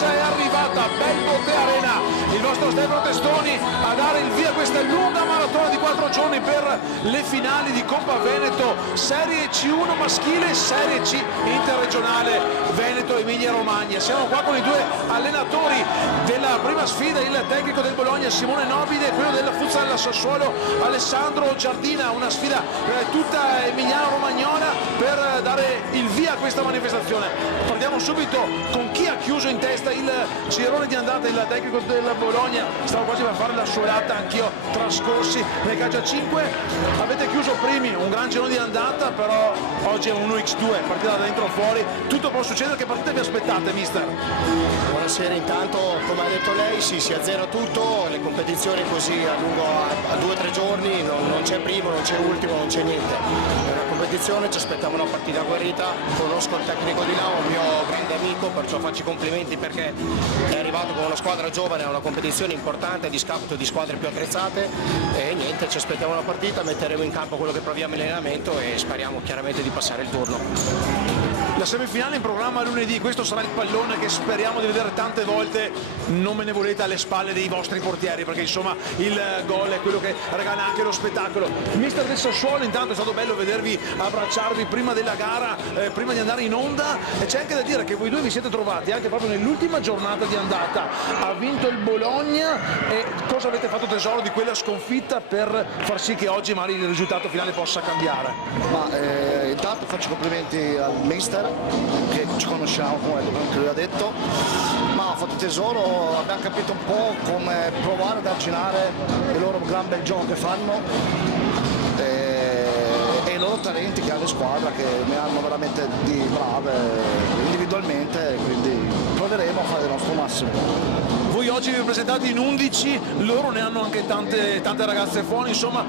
messa è arrivata, Belmonte Arena, il vostro Stefano Testoni a dare il via a questa lunga maratona di 4 giorni per le finali di Coppa Veneto, Serie C1 maschile, Serie C interregionale Veneto Emilia Romagna. Siamo qua con i due allenatori della prima sfida, il tecnico del Bologna Simone Nobile e quello del Futsal Sassuolo Alessandro Giardina, una sfida tutta emiliano-romagnola per dare il via a questa manifestazione. Partiamo subito con chi ha chiuso in testa il girone di andata, il tecnico del Bologna. Stavo quasi per fare la solata, anch'io trascorsi nel calcio a 5. Avete chiuso primi, un gran girone di andata, però oggi è un 1x2, partita da dentro fuori, tutto può succedere. Che partita vi aspettate, mister? Buonasera, intanto come ha detto lei si azzera tutto, le competizioni così a lungo, a 2 o 3 giorni, non c'è primo, non c'è ultimo, non c'è niente. È una competizione, ci aspettava una partita agguerrita, conosco il tecnico di là, un mio grande amico, perciò faccio i complimenti perché è arrivato con una squadra giovane a una competizione importante a discapito di squadre più attrezzate e niente, ci aspettiamo una partita, metteremo in campo quello che proviamo in allenamento e speriamo chiaramente di passare il turno. La semifinale in programma lunedì, questo sarà il pallone che speriamo di vedere tante volte, non me ne volete alle spalle dei vostri portieri perché insomma il gol è quello che regala anche lo spettacolo. Mister del Sassuolo, intanto è stato bello vedervi abbracciarvi prima della gara, prima di andare in onda, e c'è anche da dire che voi due vi siete trovati anche proprio nell'ultima giornata di andata, ha vinto il Bologna e cosa avete fatto tesoro di quella sconfitta per far sì che oggi magari il risultato finale possa cambiare? Intanto faccio complimenti al mister che ci conosciamo, come lui ha detto, ma ho fatto tesoro, abbiamo capito un po' come provare ad arginare il loro gran bel gioco che fanno e i loro talenti che hanno in squadra, che ne hanno veramente di brave individualmente, quindi proveremo a fare il nostro massimo. Voi oggi vi presentate in 11, loro ne hanno anche tante ragazze fuori, insomma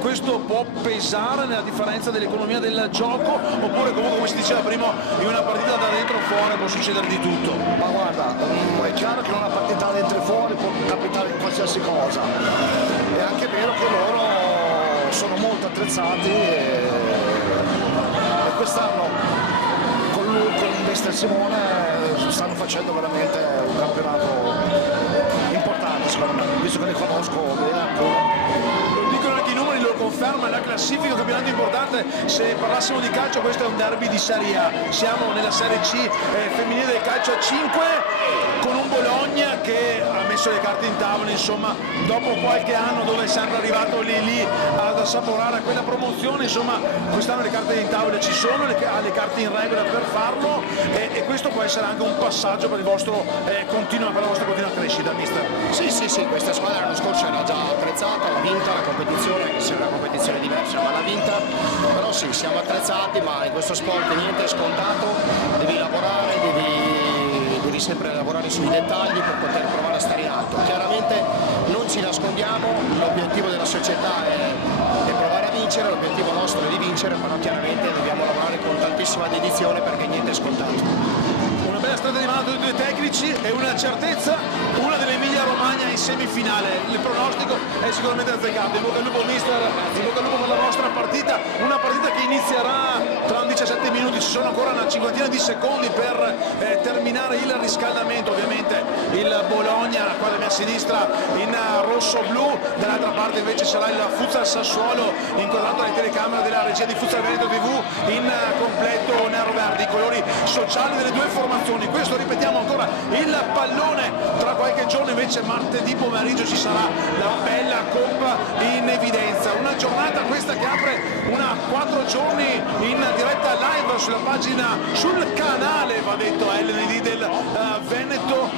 questo può pesare nella differenza dell'economia del gioco, oppure comunque come si diceva prima in una partita da dentro fuori può succedere di tutto? Ma guarda, è chiaro che in una partita da dentro e fuori può capitare qualsiasi cosa, è anche vero che loro sono molto attrezzati e quest'anno con mister Simone stanno facendo veramente un campionato importante secondo me, visto che li conosco bene ancora. Lo dicono anche i numeri, lo conferma la classifica, un campionato importante. Se parlassimo di calcio, questo è un derby di Serie A, siamo nella Serie C femminile del calcio a 5 con un Bologna che ha messo le carte in tavola, insomma dopo qualche anno dove è sempre arrivato lì ad assaporare quella promozione, insomma quest'anno le carte in tavola ci sono, ha le carte in regola per farlo e questo può essere anche un passaggio per, per la vostra continua crescita, mister. Sì, questa squadra l'anno scorso era già attrezzata, l'ha vinta la competizione, anche se è una competizione diversa, ma l'ha vinta, però sì, siamo attrezzati, ma in questo sport niente è scontato, devi lavorare, devi sempre lavorare sui dettagli per poter provare a stare in alto. Chiaramente non ci nascondiamo, l'obiettivo della società è provare a vincere, l'obiettivo nostro è di vincere, però chiaramente dobbiamo lavorare con tantissima dedizione perché niente è scontato. Una bella strada di mano dei due tecnici e una certezza, una dell'Emilia Romagna in semifinale. Il pronostico è sicuramente azzeccato. In bocca al lupo mister, in bocca al lupo per la vostra partita, una partita che inizierà tra 17 minuti, ci sono ancora una cinquantina di secondi per terminare il riscaldamento. Ovviamente il Bologna, qua alla mia sinistra in rosso-blu, dall'altra parte invece sarà il Futsal Sassuolo inquadrato alle telecamere della regia di Futsal Veneto TV in completo nero-verde, i colori sociali delle due formazioni. Questo ripetiamo ancora il pallone, tra qualche giorno invece martedì pomeriggio ci sarà la bella Coppa in evidenza, una giornata questa che apre una 4 giorni in diretta live sulla pagina, sul canale va detto LND del Veneto,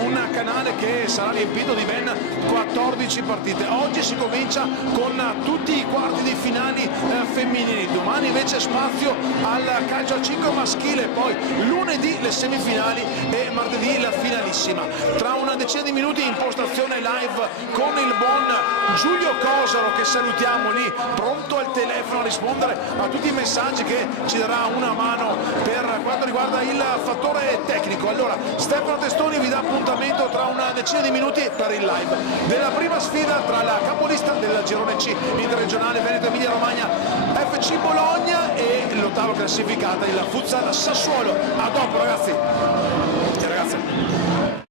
un canale che sarà riempito di ben 14 partite. Oggi si comincia con tutti i quarti di finali femminili, domani invece spazio al calcio a 5 maschile, poi lunedì le semifinali e martedì la finalissima. Tra una decina di minuti in postazione live con il buon Giulio Cosaro, che salutiamo lì, pronto al telefono a rispondere a tutti i messaggi, che ci darà una mano per quanto riguarda il fattore tecnico. Allora Stefano Testoni vi dà appuntamento tra una decina di minuti per il live della prima sfida tra la capolista del girone C interregionale Veneto Emilia Romagna FC Bologna e l'ottavo classificata il Futsal Sassuolo. A dopo ragazzi e ragazze.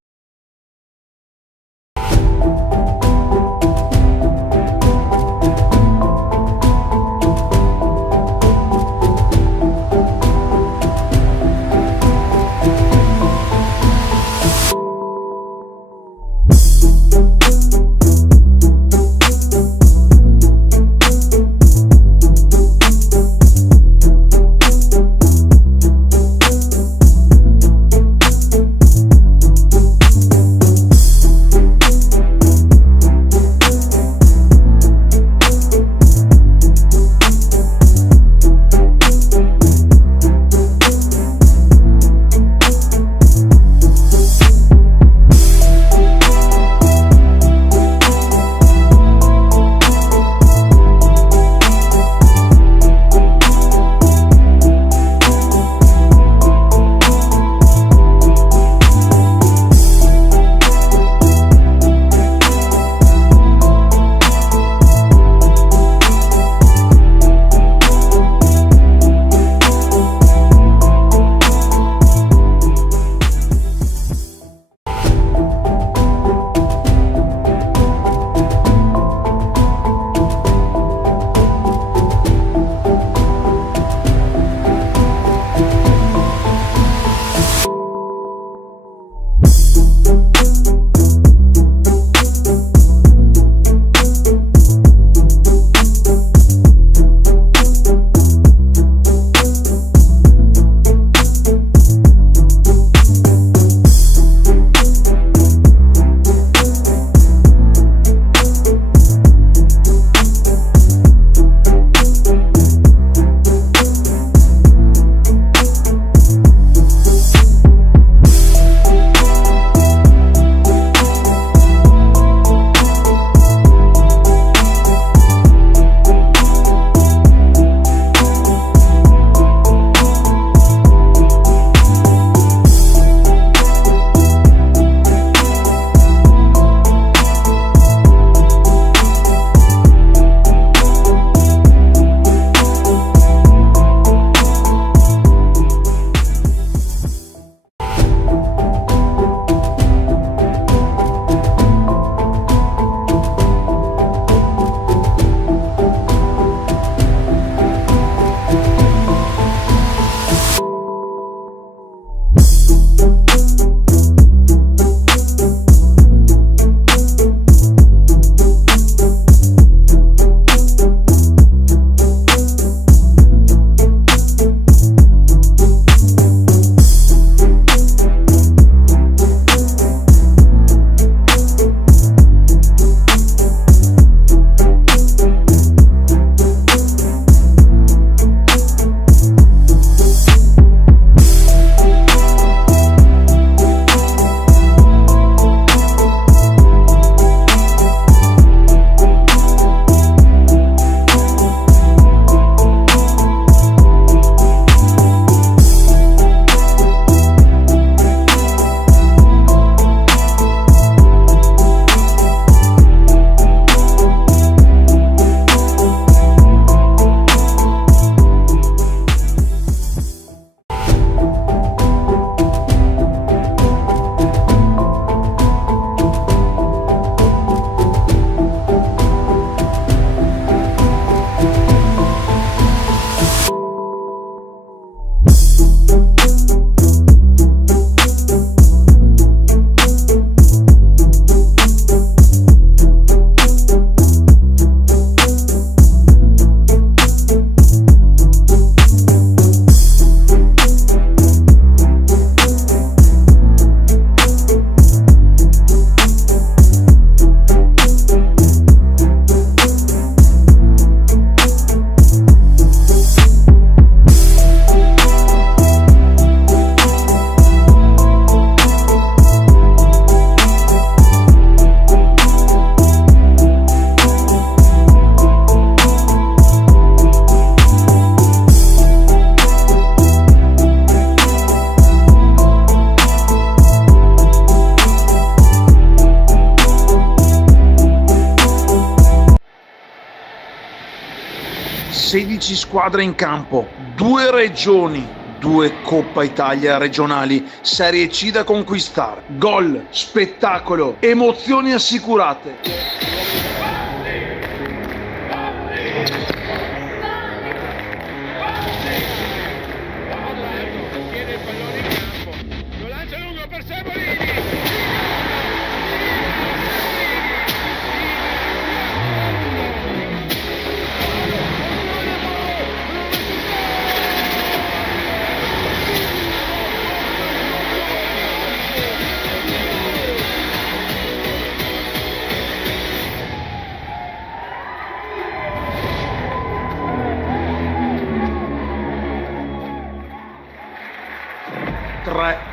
13 squadre in campo, 2 regioni, 2 Coppa Italia regionali, Serie C da conquistare. Gol, spettacolo, emozioni assicurate.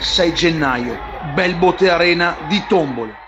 (3-6 gennaio), Belbote Arena di Tombolo.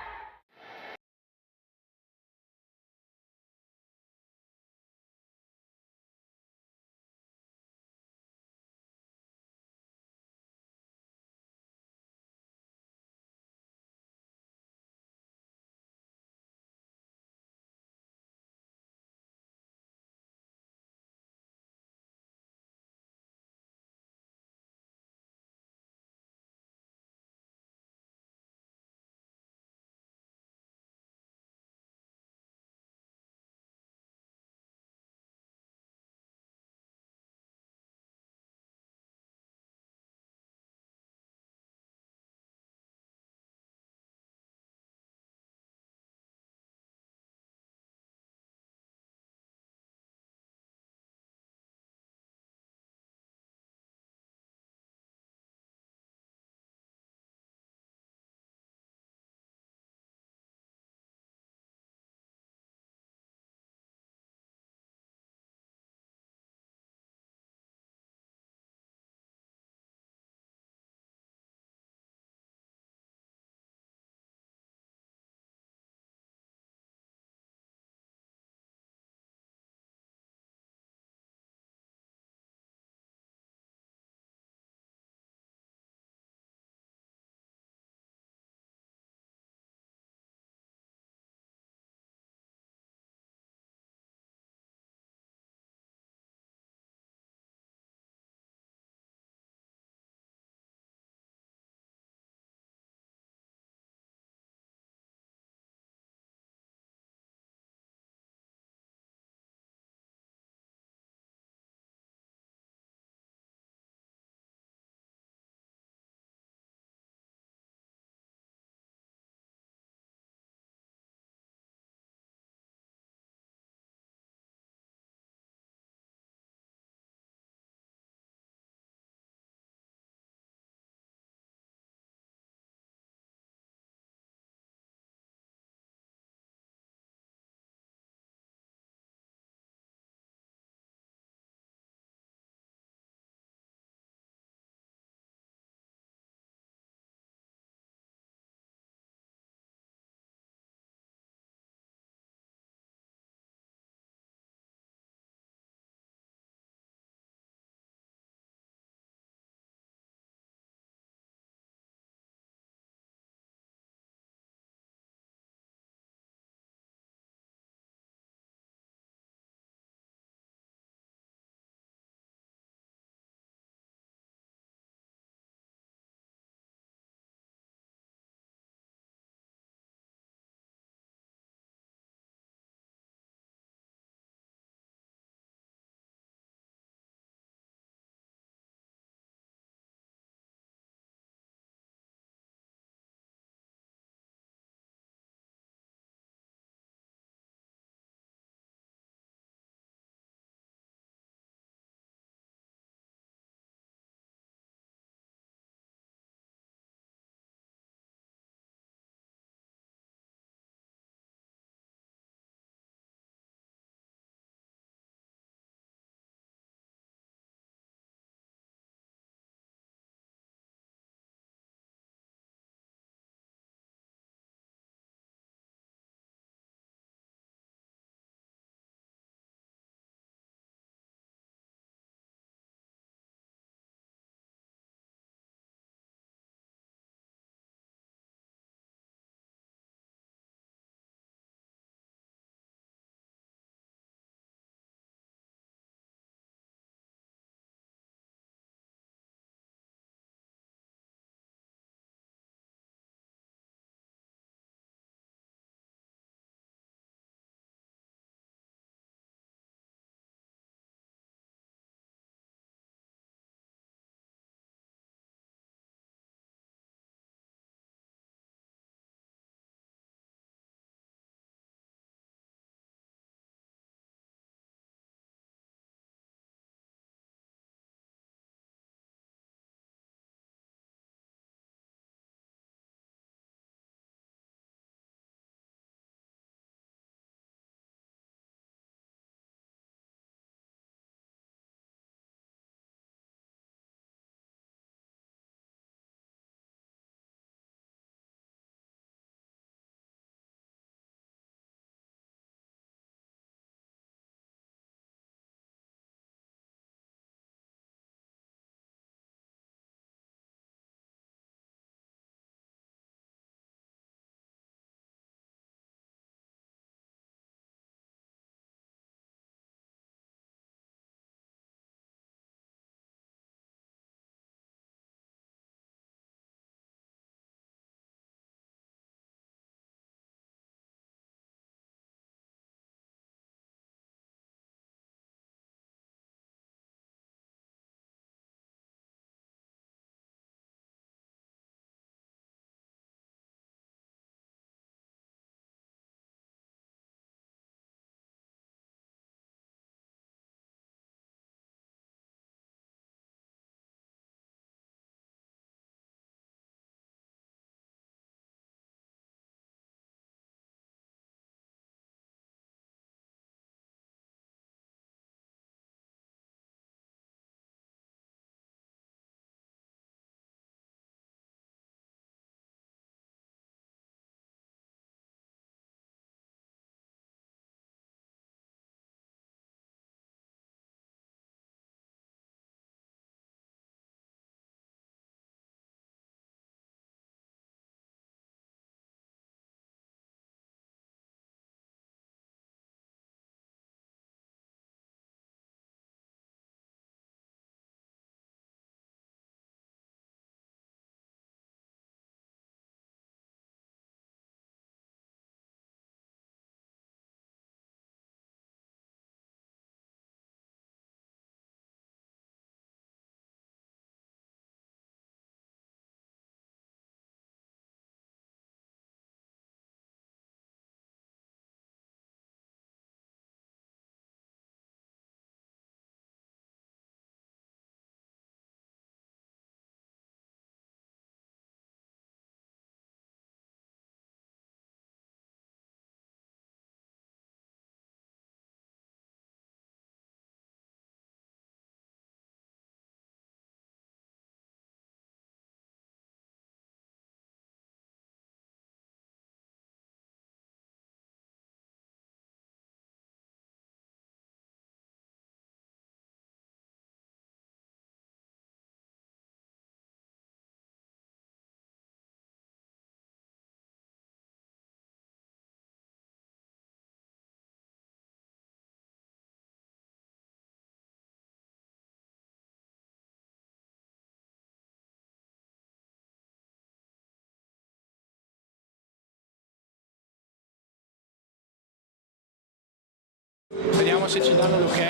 vediamo se ci danno l'ok.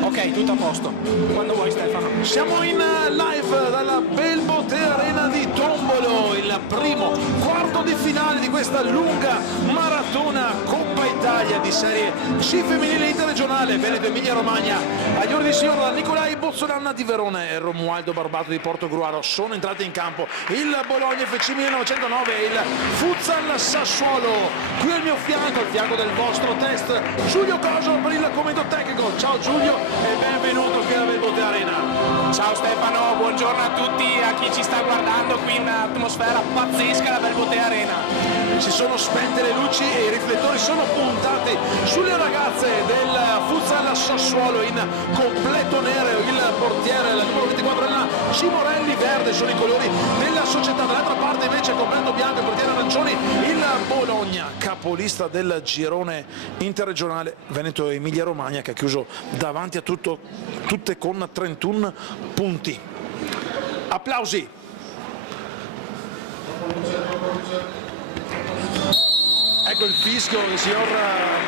Ok, tutto a posto. Quando vuoi, Stefano. Siamo in live dalla Belbotea Arena di Tombolo, il primo quarto di finale di questa lunga maratona Coppa Italia di Serie C femminile interregionale Veneto Emilia Romagna. Agli ordini di signor Nicolai Bozzolanna di Verona e Romualdo Barbato di Portogruaro sono entrati in campo il Bologna FC 1909 e il Futsal Sassuolo. Qui al mio fianco, al fianco del vostro test, Giulio Coso per il commento tecnico. Ciao Giulio e benvenuto qui alla Belbotea Arena. Ciao Stefano, buongiorno a tutti, a chi ci sta guardando qui in atmosfera pazzesca alla Belbotea Arena. Si sono spente le luci e i riflettori sono puntati sulle ragazze del Futsal Sassuolo in completo nero. Il portiere, la numero 24 Elena Cimorelli, verde sono i colori della società. Dall'altra parte invece completo bianco, il portiere arancioni, il Bologna, capolista del girone interregionale Veneto Emilia Romagna, che ha chiuso davanti a tutte con 31 punti. Applausi. Ecco il fischio del signor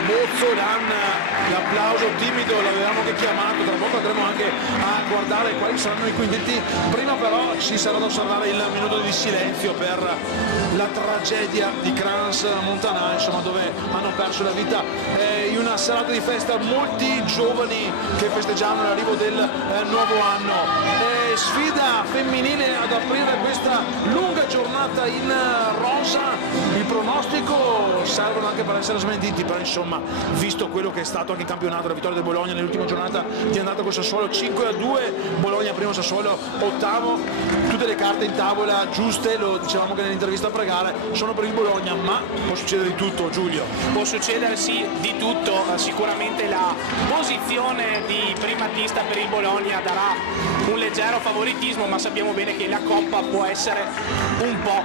Bozzolanna, l'applauso timido l'avevamo anche chiamato, tra poco andremo anche a guardare quali saranno i quintetti. Prima però ci sarà da osservare il minuto di silenzio per la tragedia di Crans Montana, insomma, dove hanno perso la vita in una serata di festa molti giovani che festeggiavano l'arrivo del nuovo anno. Sfida femminile ad aprire questa lunga giornata in rosa. Il pronostico servono anche per essere smentiti, però insomma, visto quello che è stato anche in campionato, la vittoria del Bologna nell'ultima giornata di andata con Sassuolo 5-2, Bologna primo, Sassuolo ottavo, tutte le carte in tavola giuste, lo dicevamo che nell'intervista a pregare, sono per il Bologna, ma può succedere di tutto, Giulio. Può succedere sì di tutto, sicuramente la posizione di primatista per il Bologna darà un leggero favoritismo, ma sappiamo bene che la Coppa può essere un po'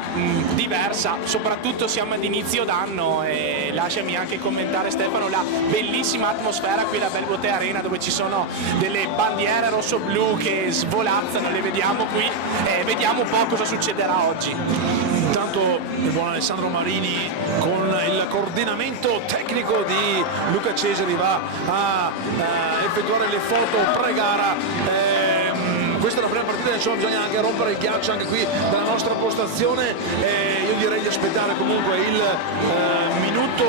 diversa, soprattutto siamo ad inizio d'anno e lasciami anche commentare, Stefano, la bellissima atmosfera qui alla Belbotea Arena, dove ci sono delle bandiere rosso-blu che svolazzano, le vediamo qui e vediamo un po' cosa succederà oggi. Intanto il buon Alessandro Marini con il coordinamento tecnico di Luca Cesari va a effettuare le foto pre-gara. Questa è la prima partita, insomma bisogna anche rompere il ghiaccio anche qui dalla nostra postazione. Io direi di aspettare comunque il minuto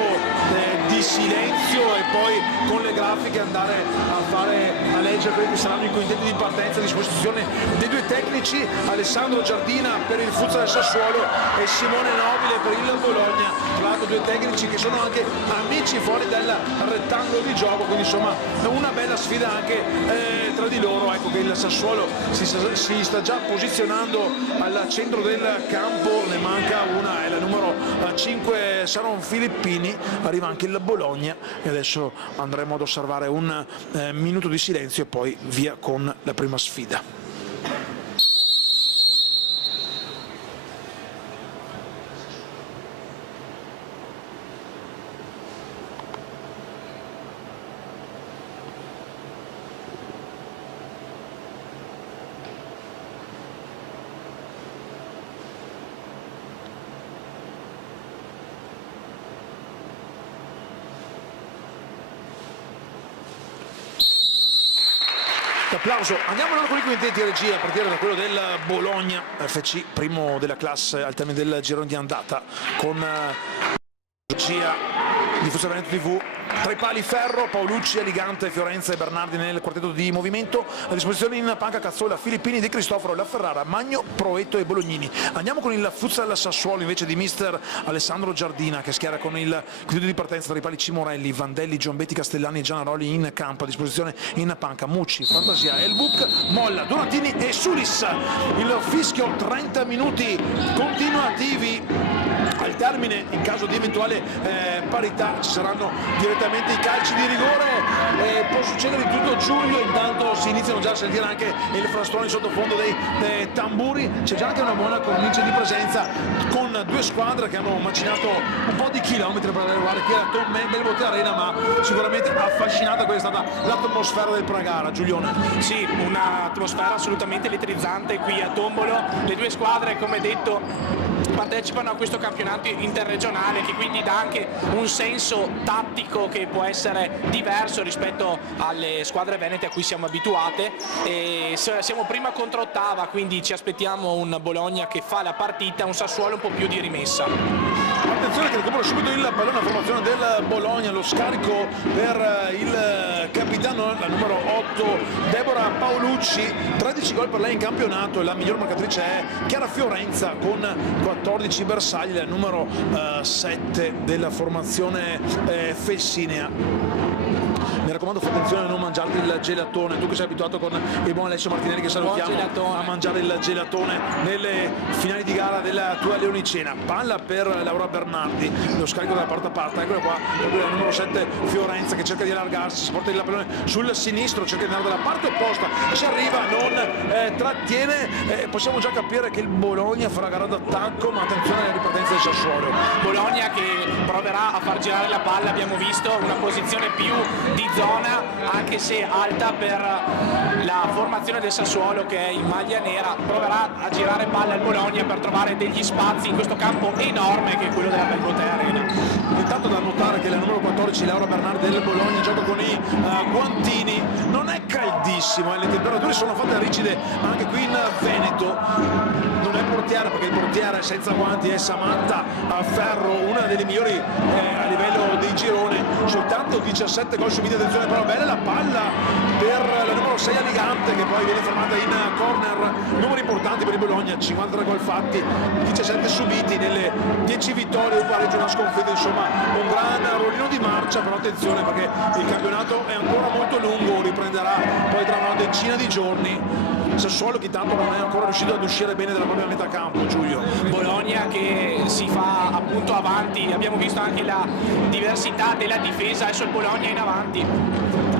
di silenzio e poi con le grafiche andare a leggere quelli che saranno i quintetti di partenza a disposizione dei due tecnici, Alessandro Giardina per il Futsal del Sassuolo e Simone Nobile per il Bologna. Tra l'altro due tecnici che sono anche amici fuori dal rettangolo di gioco, quindi insomma una bella sfida anche tra di loro. Ecco che il Sassuolo si sta già posizionando al centro del campo, ne manca una, è la numero 5 Saron Filippini, arriva anche il Bologna e adesso andremo ad osservare un minuto di silenzio e poi via con la prima sfida. Applauso. Andiamo allora con i quintetti a regia, a partire da quello del Bologna FC, primo della classe al termine del girone di andata, con regia di Futsal Veneto TV. Tra i pali Ferro, Paolucci, Eligante, Fiorenza e Bernardi nel quartetto di movimento. A disposizione in panca Cazzola, Filippini, Di Cristoforo, La Ferrara, Magno, Proetto e Bolognini. Andiamo con il Futsal Sassuolo invece di mister Alessandro Giardina, che schiera con il quartetto di partenza tra i pali Cimorelli, Vandelli, Giombetti, Castellani e Gianaroli in campo. A disposizione in panca Mucci, Fantasia, Elbuk, Molla, Donatini e Sulis. Il fischio 30 minuti continuativi. Al termine, in caso di eventuale parità, ci saranno direttamente i calci di rigore. Può succedere di tutto, Giulio. Intanto si iniziano già a sentire anche il frastuono in sottofondo dei tamburi. C'è già anche una buona cornice di presenza con due squadre che hanno macinato un po' di chilometri per arrivare qui alla Belbotea Arena, ma sicuramente affascinata quella è stata l'atmosfera del pre-gara. Giulione. Sì, un'atmosfera assolutamente elettrizzante qui a Tombolo. Le due squadre, come detto, partecipano a questo campionato interregionale, che quindi dà anche un senso tattico che può essere diverso rispetto alle squadre venete a cui siamo abituate, e siamo prima contro ottava, quindi ci aspettiamo un Bologna che fa la partita, un Sassuolo un po' più di rimessa. Attenzione che recupera subito il pallone a formazione del Bologna, lo scarico per il capitano, la numero 8 Deborah Paolucci, 13 gol per lei in campionato, e la miglior marcatrice è Chiara Fiorenza con 14 bersagli, la numero 7 della formazione fessinea. Mi raccomando, fai attenzione a non mangiarti il gelatone, tu che sei abituato con il buon Alessio Martinelli, che salutiamo, a mangiare il gelatone nelle finali di gara della tua Leonicena. Palla per Laura Bernardi, lo scarico dalla parte a parte, eccola qua, proprio la numero 7 Fiorenza che cerca di allargarsi, si porta il pallone sul sinistro, cerca di andare dalla parte opposta, ci arriva, non trattiene, possiamo già capire che il Bologna farà gara d'attacco, ma attenzione alla ripartenza del Sassuolo. Bologna che proverà a far girare la palla, abbiamo visto una posizione più di zona, anche se alta per la formazione del Sassuolo che è in maglia nera, proverà a girare palla al Bologna per trovare degli spazi in questo campo enorme che è quello della Belmonte Arena. Intanto da notare che la numero 14 Laura Bernardi del Bologna gioca con i guantini, non è caldissimo, le temperature sono fatte rigide anche qui in Veneto, non è portiere perché il portiere senza guanti è Samantha Ferro, una delle migliori a livello di girone, soltanto 17 gol subiti. Attenzione però, bella la palla per la numero 6 Aligante che poi viene fermata in corner, numeri importanti per il Bologna, 53 gol fatti, 17 subiti nelle 10 vittorie, un pareggio, una sconfitta, insomma un gran rollino di marcia, però attenzione perché il campionato è ancora molto lungo, riprenderà poi tra una decina di giorni. Sassuolo che tanto non è ancora riuscito ad uscire bene dalla propria metà campo, Giulio. Bologna che si fa appunto avanti, abbiamo visto anche la diversità della difesa, adesso il Bologna in avanti,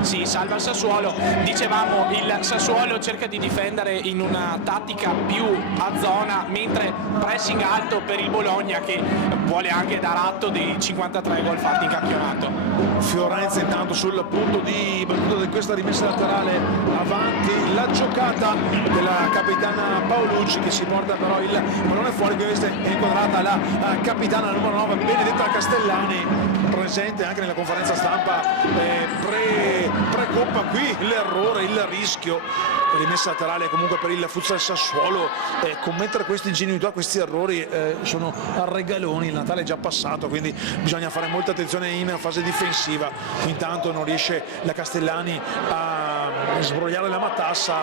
si salva il Sassuolo, dicevamo il Sassuolo cerca di difendere in una tattica più a zona, mentre pressing alto per il Bologna che vuole anche dar atto dei 53 gol fatti in campionato. Fiorenza intanto sul punto di battuta di questa rimessa laterale avanti, la giocata della capitana Paolucci che si porta però il pallone fuori, questa è inquadrata la capitana numero 9 Benedetta Castellani, presente anche nella conferenza stampa pre-coppa. Qui l'errore, il rischio, rimessa laterale comunque per il futsal Sassuolo, commettere queste ingenuità, questi errori sono regaloni, il Natale è già passato, quindi bisogna fare molta attenzione in fase difensiva. Intanto non riesce la Castellani a sbrogliare la matassa,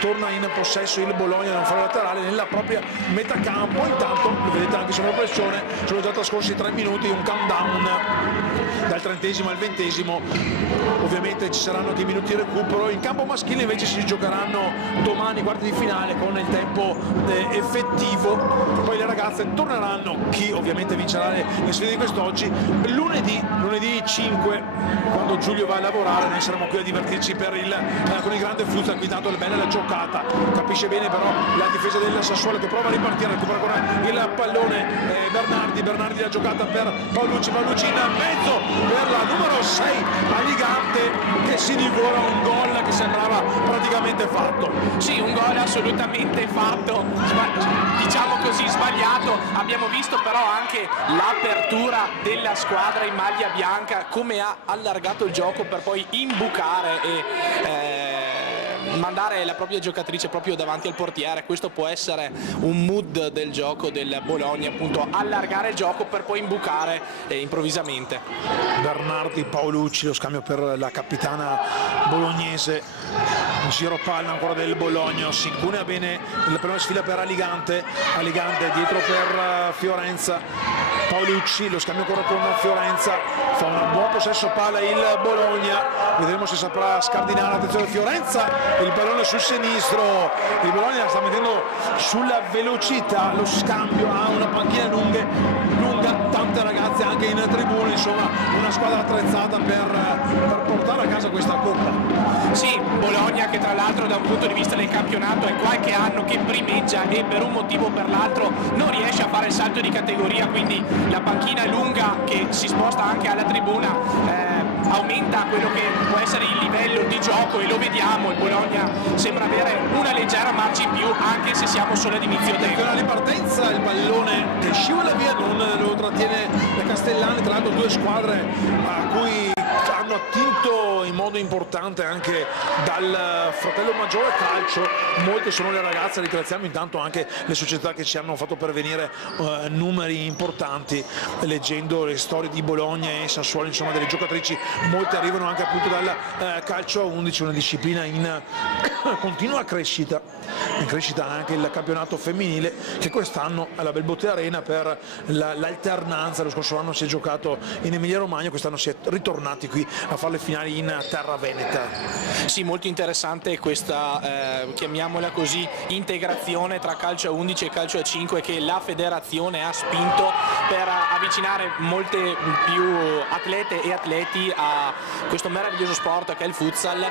torna in possesso il Bologna da un fallo laterale nella propria metà campo. Intanto lo vedete anche sopra pressione, sono già trascorsi 3 minuti, un countdown dal 30° al 20°, ovviamente ci saranno anche i minuti di recupero. In campo maschile invece si giocheranno domani quarti di finale con il tempo effettivo, poi le ragazze torneranno, chi ovviamente vincerà le sfide di quest'oggi, lunedì 5, quando Giulio va a lavorare. Noi saremo qui a divertirci con il grande futsal. Qui tanto è bella la giocata, capisce bene però la difesa del Sassuolo che prova a ripartire, recupera ancora il pallone Bernardi la giocata per Paolucci in mezzo per la numero 6 Aligante che si divora un gol che sembrava praticamente fatto. Sì, un gol assolutamente fatto, diciamo così, sbagliato. Abbiamo visto però anche l'apertura della squadra in maglia bianca, come ha allargato il gioco per poi imbucare e mandare la propria giocatrice proprio davanti al portiere. Questo può essere un mood del gioco del Bologna, appunto allargare il gioco per poi imbucare improvvisamente. Bernardi, Paolucci, lo scambio per la capitana bolognese, giro palla ancora del Bologna, si incunea bene il pallone, sfila per Aligante dietro per Fiorenza, Paolucci, lo scambio ancora con Fiorenza, fa un buon possesso palla il Bologna, vedremo se saprà scardinare. Attenzione Fiorenza, il pallone sul sinistro, il Bologna sta mettendo sulla velocità, lo scambio ha una panchina lunga, tante ragazze anche in tribuna, insomma una squadra attrezzata per portare a casa questa coppa. Sì, Bologna che tra l'altro da un punto di vista del campionato è qualche anno che primeggia e per un motivo o per l'altro non riesce a fare il salto di categoria, quindi la panchina lunga che si sposta anche alla tribuna aumenta quello che può essere il livello di gioco, e lo vediamo, il Bologna sembra avere una leggera marcia in più anche se siamo solo ad inizio tempo. La ripartenza, il pallone che scivola via, non lo trattiene la Castellani, tra l'altro due squadre a cui hanno attinto in modo importante anche dal fratello maggiore calcio. Molte sono le ragazze, ringraziamo intanto anche le società che ci hanno fatto pervenire numeri importanti, leggendo le storie di Bologna e Sassuolo, insomma delle giocatrici, molte arrivano anche appunto dal calcio a 11, una disciplina in continua crescita, in crescita anche il campionato femminile, che quest'anno alla Belbotte Arena per l'alternanza, lo scorso anno si è giocato in Emilia Romagna, quest'anno si è ritornati qui a fare le finali in terra veneta. Sì, molto interessante questa, chiamiamola così, integrazione tra calcio a 11 e calcio a 5 che la federazione ha spinto per avvicinare molte più atlete e atleti a questo meraviglioso sport che è il futsal,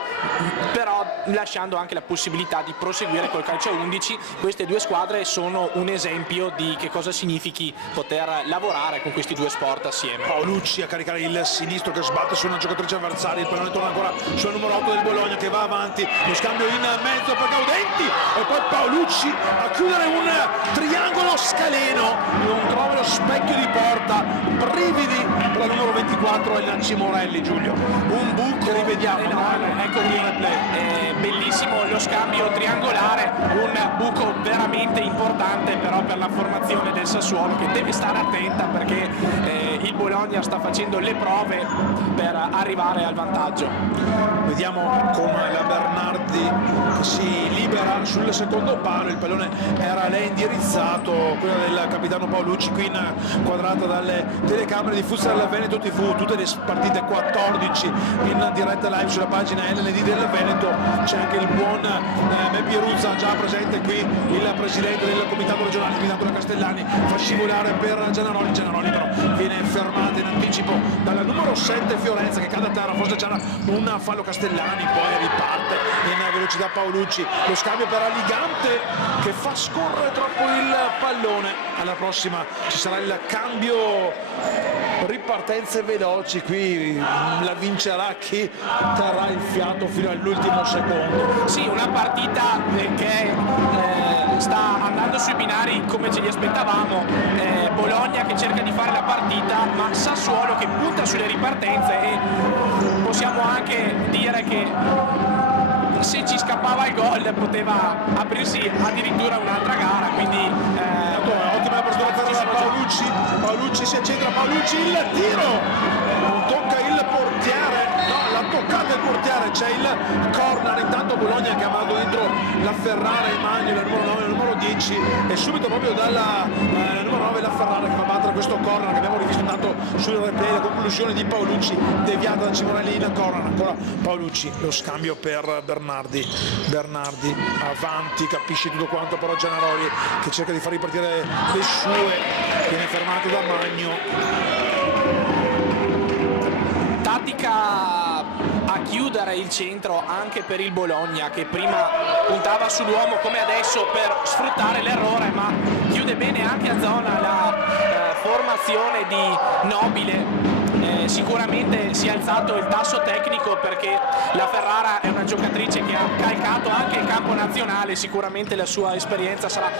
però lasciando anche la possibilità di proseguire col calcio a 11. Queste due squadre sono un esempio di che cosa significhi poter lavorare con questi due sport assieme. Paolucci a caricare il sinistro che sbatte su una giocatrice avversaria, il pallone torna ancora sul numero 8 del Bologna che va avanti, lo scambio in mezzo per Gaudenti e poi Paolucci a chiudere un triangolo scaleno, non trova lo specchio di porta, brividi per la numero 24 e Nanci Morelli. Giulio, un buco che rivediamo, ecco qui, bellissimo lo scambio triangolare, un buco veramente importante però per la formazione del Sassuolo, che deve stare attenta perché il Bologna sta facendo le prove per arrivare al vantaggio. Vediamo con la Bernardi che si libera sul secondo palo, il pallone era lei indirizzato, quella del capitano Paolucci, qui inquadrata dalle telecamere di Futsal Veneto TV, tutte le partite 14 in diretta live sulla pagina LND del Veneto. C'è anche il buon Beppe Ruzza già presente qui, il presidente del comitato regionale, il comitato da Castellani, fa scivolare per Giannaroli però viene fermata in anticipo dalla numero 7 Fiorenza che cade a terra, forse c'era un fallo Castellani, poi riparte in velocità Paolucci, lo scambio per Aligante che fa scorrere troppo il pallone. Alla prossima ci sarà il cambio, ripartenze veloci, qui la vincerà chi terrà il fiato fino all'ultimo secondo. Sì, una partita che sta andando sui binari come ce li aspettavamo, Bologna che cerca di fare la partita ma Sassuolo che punta sulle ripartenze, e possiamo anche dire che se ci scappava il gol poteva aprirsi addirittura un'altra gara, quindi ottima apertura per Paolucci si accentra, Paolucci il tiro, non tocca il portiere, no, l'ha toccata il portiere, c'è il corner, intanto Bologna che ha mandato dentro la Ferrara e Magno, la numero 9 e la numero 10, e subito proprio dalla numero 9 la Ferrara che va a battere questo corner che abbiamo rivisto intanto sul replay, la conclusione di Paolucci deviata da Cimonelli in corner, ancora Paolucci, lo scambio per Bernardi avanti, capisce tutto quanto, però Giannaroli che cerca di far ripartire le sue, viene fermato da Magno. Tattica a chiudere il centro anche per il Bologna, che prima puntava sull'uomo come adesso per sfruttare l'errore, ma chiude bene anche a zona la formazione di Nobile. Sicuramente si è alzato il tasso tecnico perché la Ferrara è una giocatrice che ha calcato anche il campo nazionale, sicuramente la sua esperienza sarà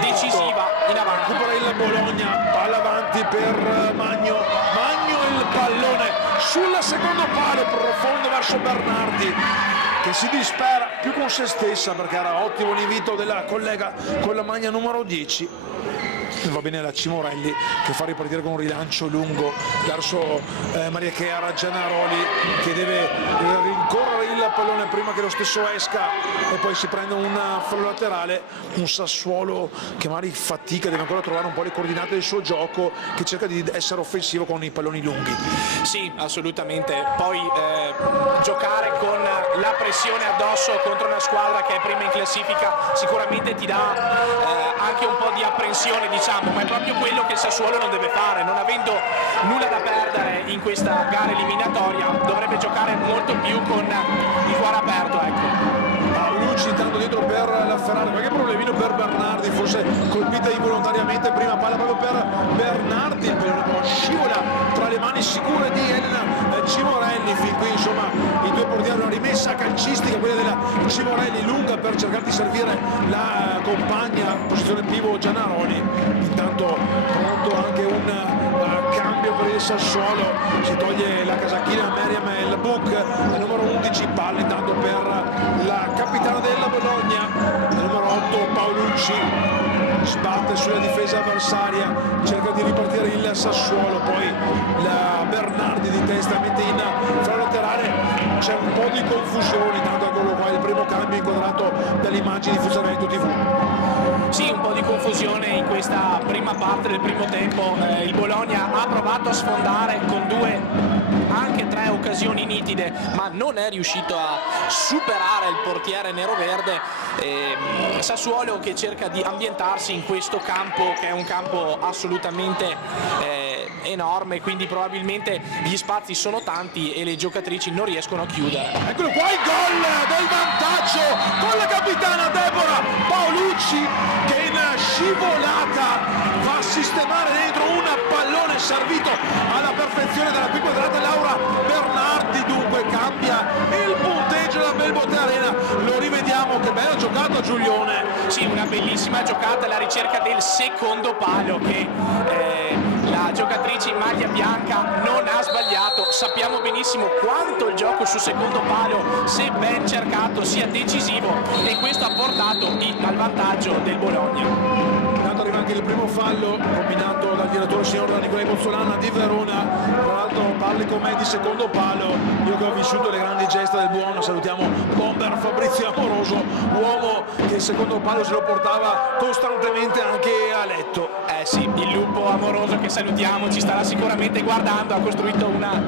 decisiva in avanti. Recupera il Bologna, palla avanti per Magno il pallone sul secondo palo profondo verso Bernardi che si dispera più con se stessa perché era ottimo l'invito della collega con la maglia numero 10. Va bene la Cimorelli che fa ripartire con un rilancio lungo verso Maria Chiara, Giannaroli che deve rincorrere il pallone prima che lo stesso esca e poi si prende un fallo laterale, un Sassuolo che magari fatica, deve ancora trovare un po' le coordinate del suo gioco, che cerca di essere offensivo con i palloni lunghi. Sì, assolutamente, poi giocare con la pressione addosso contro una squadra che è prima in classifica sicuramente ti dà anche un po' di apprensione, diciamo, ma è proprio quello che il Sassuolo non deve fare, non avendo nulla da perdere in questa gara eliminatoria dovrebbe giocare molto più con il cuore aperto, ecco. Paolucci intanto dietro per la Ferrari, qualche problemino per Bernardi, forse colpita involontariamente, prima palla proprio per Bernardi, il pallone però scivola tra le mani sicure di Elena Cimorelli. Fin qui insomma i due portieri, una rimessa calcistica, quella della Cimorelli lunga per cercare di servire la compagna, posizione pivot Giannaroni. Intanto pronto anche un cambio per il Sassuolo, si toglie la casacchina Meriem El Bouk, il numero 11, palla intanto per la capitana della Bologna, il numero 8 Paolucci, sbatte sulla difesa avversaria, cerca di ripartire il Sassuolo, poi la Bernardi di testa mette in fra laterale, c'è un po' di confusione, intanto eccolo qua il primo cambio inquadrato dalle immagini di Funzionamento TV. Sì, un po' di confusione in questa prima parte del primo tempo. Il Bologna ha provato a sfondare con anche tre occasioni nitide, ma non è riuscito a superare il portiere neroverde. Sassuolo che cerca di ambientarsi in questo campo, che è un campo assolutamente enorme, quindi probabilmente gli spazi sono tanti e le giocatrici non riescono a chiudere. Eccolo qua il gol del vantaggio con la capitana Deborah Paolucci, che in scivolata va a sistemare dentro un pallone servito alla perfezione dalla qui quadrata Laura Bernardi. Dunque cambia il punteggio della Belbote Arena, lo rivediamo, che bella giocata Giulione. Sì, una bellissima giocata alla ricerca del secondo palo che la giocatrice in maglia bianca non ha sbagliato. Sappiamo benissimo quanto il gioco sul secondo palo, se ben cercato, sia decisivo, e questo ha portato al vantaggio del Bologna. Intanto arriva anche il primo fallo combinato dal direttore signor Nicolai Bozzolana di Verona, tra l'altro palle con me di secondo palo. Io che ho vissuto le grandi gesta del buono, salutiamo bomber Fabrizio Amoroso, uomo che il secondo palo se lo portava costantemente anche a letto. Sì, il lupo Amoroso, che salutiamo, ci starà sicuramente guardando, ha costruito una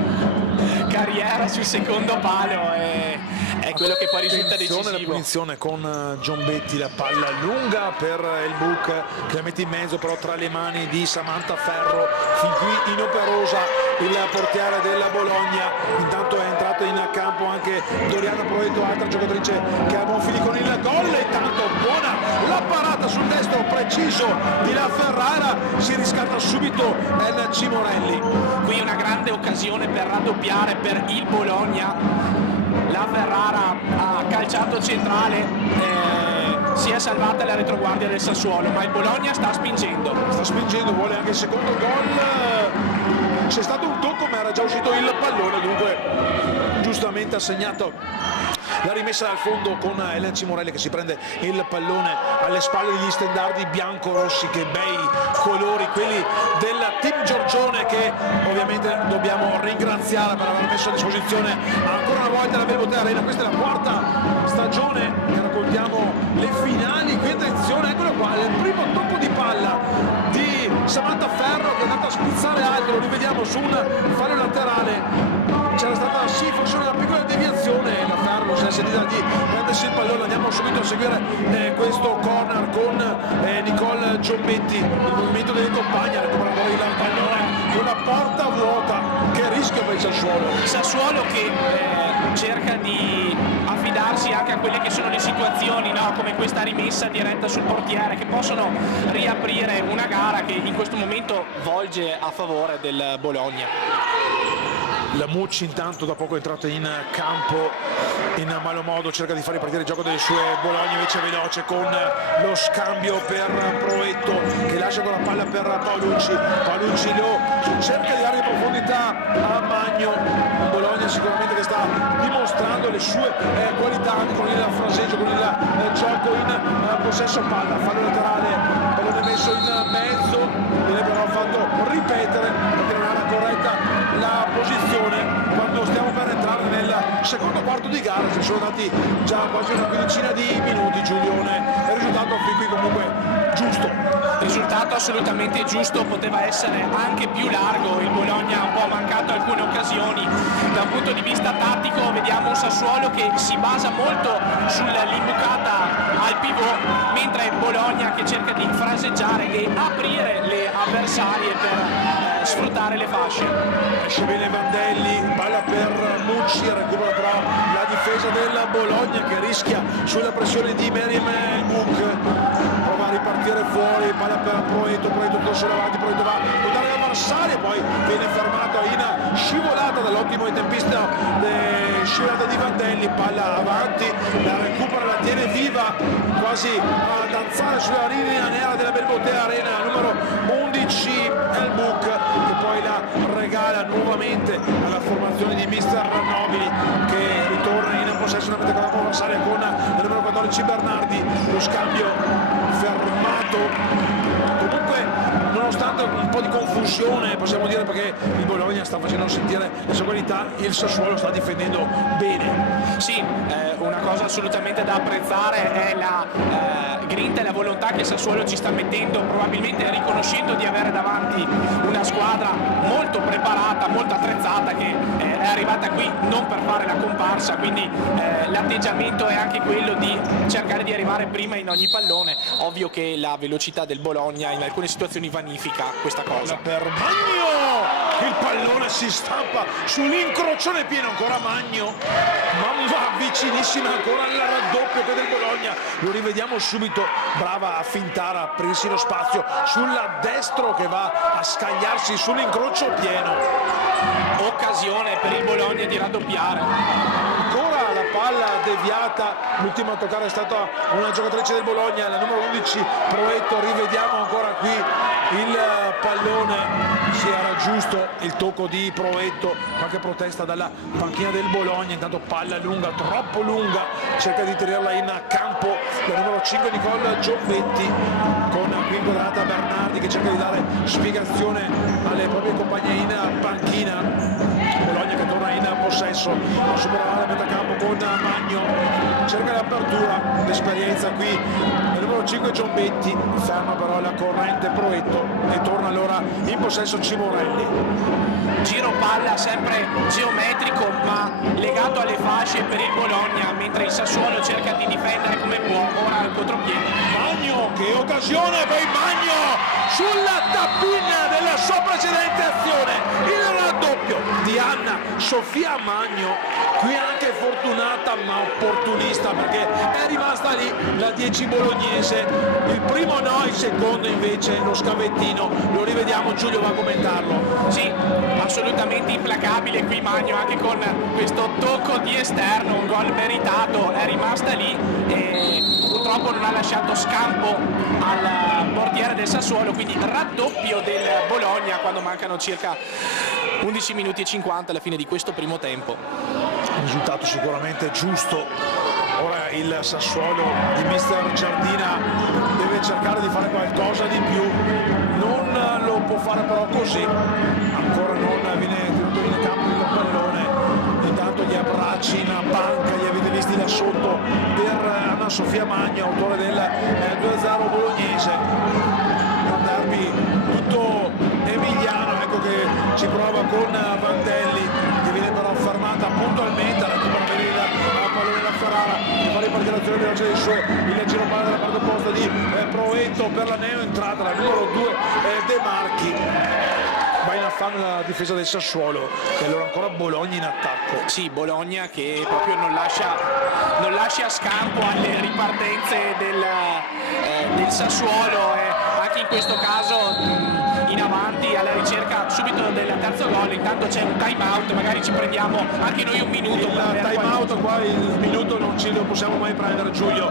carriera sul secondo palo e è quello che poi risulta decisivo. La punizione con Giombetti, la palla lunga per il Bouk che la mette in mezzo però tra le mani di Samantha Ferro, fin qui inoperosa il portiere della Bologna. Intanto è entrata in campo anche Doriana Provetto, altra giocatrice che ha buon fili con il gol. Intanto buona la parata sul destro preciso di La Ferrara, si riscatta subito El Cimorelli. Qui una grande occasione per raddoppiare per il Bologna. La Ferrara ha calciato centrale, si è salvata la retroguardia del Sassuolo, ma il Bologna sta spingendo, vuole anche il secondo gol. C'è stato un tocco ma era già uscito il pallone, dunque giustamente ha segnato la rimessa dal fondo con Ellen Cimorelli che si prende il pallone alle spalle degli stendardi bianco-rossi. Che bei colori quelli del team Giorgione, che ovviamente dobbiamo ringraziare per aver messo a disposizione ancora una volta la Belbote Arena. Questa è la quarta stagione che raccontiamo le finali. Qui attenzione, eccolo qua, il primo tocco di palla di Samantha Ferro che è andata a spizzare alto, lo rivediamo su un fallo laterale. C'era stata sì forse una piccola deviazione, la Ferro si è sentita di prendersi il pallone. Andiamo subito a seguire questo corner con Nicole Giombetti, il movimento delle compagne, recupera poi il pallone con la porta vuota, che rischio per il Sassuolo che cerca di affidarsi anche a quelle che sono le situazioni, no? Come questa rimessa diretta sul portiere, che possono riaprire una gara che in questo momento volge a favore del Bologna. La Mucci intanto da poco è entrata in campo in malo modo, cerca di far ripartire il gioco delle sue Bologna, invece veloce con lo scambio per Provetto che lascia con la palla per Paolucci. Paolucci lo cerca di dare profondità a Magno. Bologna sicuramente che sta dimostrando le sue qualità anche con il fraseggio, con il gioco in possesso palla. Fallo laterale, pallone messo in mezzo, viene però fatto ripetere perché non era corretta la posizione. Quando stiamo per entrare nel secondo quarto di gara ci sono dati già quasi una quindicina di minuti, Giulione, il risultato fin qui comunque giusto. Risultato assolutamente giusto, poteva essere anche più largo, il Bologna ha un po' mancato alcune occasioni. Da un punto di vista tattico vediamo un Sassuolo che si basa molto sull'imbucata al pivot, mentre il Bologna che cerca di fraseggiare e aprire le avversarie per sfruttare le fasce. Esce bene Vandelli, palla per Mucci, recupera però la difesa del Bologna che rischia sulla pressione di Meriem El Bouk, prova a ripartire fuori, palla per Provetto, Provetto tutto solo avanti, Provetto va a Vassali, poi viene fermato in scivolata dall'ottimo tempista scivolata di Vandelli, palla avanti, la recupera, la tiene viva quasi a danzare sulla linea nera della Belbotea Arena, numero 11 El Book, che poi la regala nuovamente alla formazione di mister Nobili, che ritorna in possesso una meta con Vassali con il numero 14 Bernardi, lo scambio fermato. Comunque, nonostante un po' di confusione, possiamo dire, perché il Bologna sta facendo sentire le sue qualità, il Sassuolo sta difendendo bene. Sì, una cosa assolutamente da apprezzare è la grinta e la volontà che il Sassuolo ci sta mettendo, probabilmente riconoscendo di avere davanti una squadra molto preparata, molto attrezzata, che è arrivata qui non per fare la comparsa, quindi l'atteggiamento è anche quello di cercare di arrivare prima in ogni pallone. Ovvio che la velocità del Bologna in alcune situazioni vanifica questa cosa. Per Magno, il pallone si stampa sull'incrocione pieno, ancora Magno, mamma, vicinissima ancora al raddoppio che del Bologna, lo rivediamo subito, brava a fintare, a aprirsi lo spazio sulla destro che va a scagliarsi sull'incrocio pieno. Occasione per il Bologna di raddoppiare. Ancora la palla deviata, l'ultima a toccare è stata una giocatrice del Bologna, la numero 11 Proetto, rivediamo ancora qui il pallone, sì, era giusto il tocco di Proetto, qualche protesta dalla panchina del Bologna, intanto palla lunga, troppo lunga, cerca di tenerla in campo la numero 5 Nicole Giombetti, con qui inquadrata Bernardi che cerca di dare spiegazione alle proprie compagne in panchina. Bologna che torna in possesso, a superare la metà campo con Magno, cerca l'apertura, l'esperienza qui il numero 5 Giombetti, ferma però la corrente Proetto e torna allora in possesso Cimorelli. Giro palla sempre geometrico ma legato alle fasce per il Bologna, mentre il Sassuolo cerca di difendere come può. Ora il contropiede. Magno, che occasione per Magno sulla tappina della sua precedente azione, il raddoppio di Anna Sofia Magno, qui anche fortunata ma opportunista, perché è rimasta lì la 10 bolognese, il primo no, il secondo invece lo scavettino, lo rivediamo, Giulio va a commentarlo. Sì, assolutamente implacabile qui Magno, anche con questo tocco di esterno, un gol meritato, è rimasta lì e purtroppo non ha lasciato scampo al portiere del Sassuolo, quindi raddoppio del Bologna quando mancano circa 11 minuti e 50 alla fine di questo primo tempo. Risultato sicuramente giusto. Ora il Sassuolo di mister Giardina deve cercare di fare qualcosa di più, non lo può fare però così, ancora non viene tenuto in campo il pallone, intanto gli abbracci in banca li avete visti da sotto per Anna Sofia Magno, autore del 2-0 bolognese. Un derby tutto emiliano, ecco che ci prova con Vandelli, che viene però fermata puntualmente, recupera bene il pallone da Ferrara, che fa ripartire l'azione veloce del suo, il giro palla dalla parte opposta di Proetto per la neo entrata, la numero 2 De Marchi. Va in affanno la difesa del Sassuolo e allora ancora Bologna in attacco. Sì, Bologna che proprio non lascia scampo alle ripartenze del Sassuolo e anche in questo caso in avanti alla ricerca subito del terzo gol. Intanto c'è un time out, magari ci prendiamo anche noi un minuto. Il time out qua, il minuto non ce lo possiamo mai prendere, Giulio.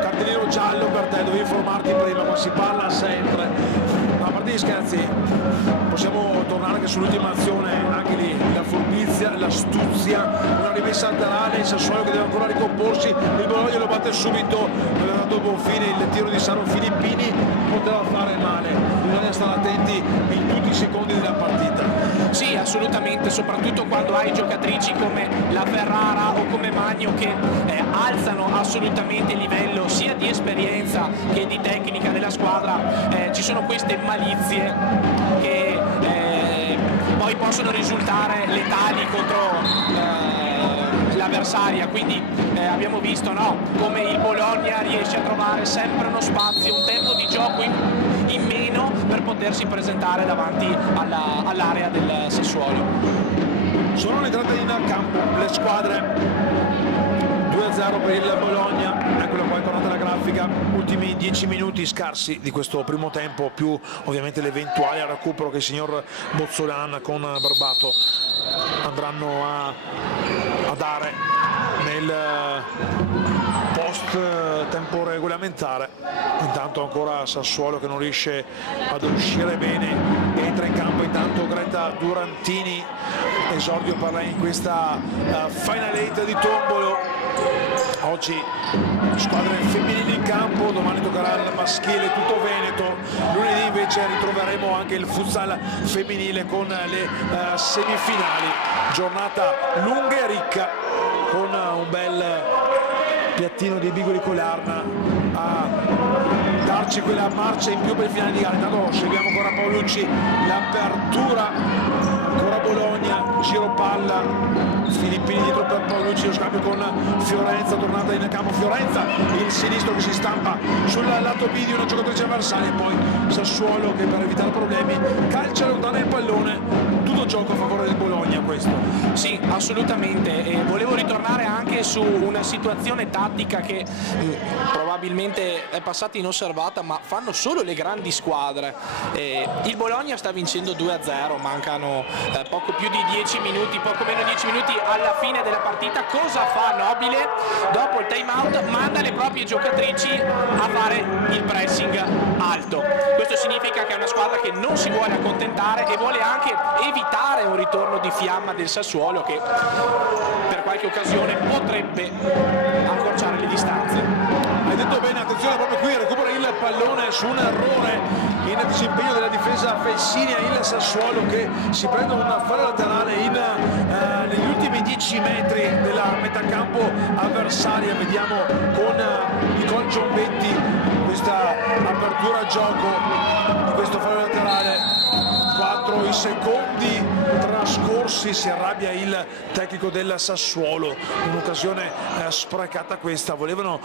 Cartellino giallo per te, dovevi informarti prima, ma si parla sempre. A parte gli scherzi, possiamo tornare anche sull'ultima azione, anche lì la furbizia, l'astuzia, una rimessa laterale, il Sassuolo che deve ancora ricomporsi, il Bologna lo batte subito, aveva dato Bonfini, il tiro di Saro Filippini poteva fare male, bisogna stare attenti in tutti i secondi della partita. Sì, assolutamente, soprattutto quando hai giocatrici come la Ferrara o come Magno che alzano assolutamente il livello sia di esperienza che di tecnica della squadra. Ci sono queste malizie che poi possono risultare letali contro l'avversaria, quindi abbiamo visto come il Bologna riesce a trovare sempre uno spazio, un tempo di gioco in meno per potersi presentare davanti all'area del Sassuolo. Sono le entrate in campo le squadre, 2-0 per il Bologna, eccolo qua, è tornata la grafica Lega, ultimi 10 minuti scarsi di questo primo tempo, più ovviamente l'eventuale recupero che il signor Bozzolan con Barbato andranno a dare nel post tempo regolamentare. Intanto ancora Sassuolo che non riesce ad uscire bene, entra in campo intanto Greta Durantini, esordio per lei in questa Final 8 di Tombolo. Oggi squadre femminili in campo, domani toccherà al maschile tutto Veneto, lunedì invece ritroveremo anche il futsal femminile con le semifinali. Giornata lunga e ricca con un bel piattino di bigoli con l'Arna a darci quella marcia in più per il finale di gara. Intanto seguiamo ancora Paolucci, l'apertura, ancora Bologna, giro palla, Filippini dietro per Paolucci, lo scambio con Fiorenza, tornata in campo Fiorenza, il sinistro che si stampa sul lato B di una giocatrice avversaria, e poi Sassuolo che per evitare problemi calcia lontano il pallone, tutto gioco a favore del Bologna questo. Sì, assolutamente, e volevo ritornare anche su una situazione tattica che probabilmente è passata inosservata, ma fanno solo le grandi squadre. Il Bologna sta vincendo 2-0, mancano poco più di 10 minuti, poco meno di 10 minuti alla fine della partita. Cosa fa Nobile? Dopo il time out manda le proprie giocatrici a fare il pressing alto. Questo significa che è una squadra che non si vuole accontentare e vuole anche evitare un ritorno di fiamma del Sassuolo, che per qualche occasione potrebbe accorciare le distanze. Hai detto bene, attenzione proprio qui, recupera il pallone su un errore in disimpegno della difesa Felsinia, il Sassuolo che si prende un fallo laterale negli ultimi 10 metri della metà campo avversaria. Vediamo con Nicole Giombetti questa apertura a gioco di questo fallo laterale. 4 i secondi trascorsi, si arrabbia il tecnico del Sassuolo, un'occasione sprecata questa, volevano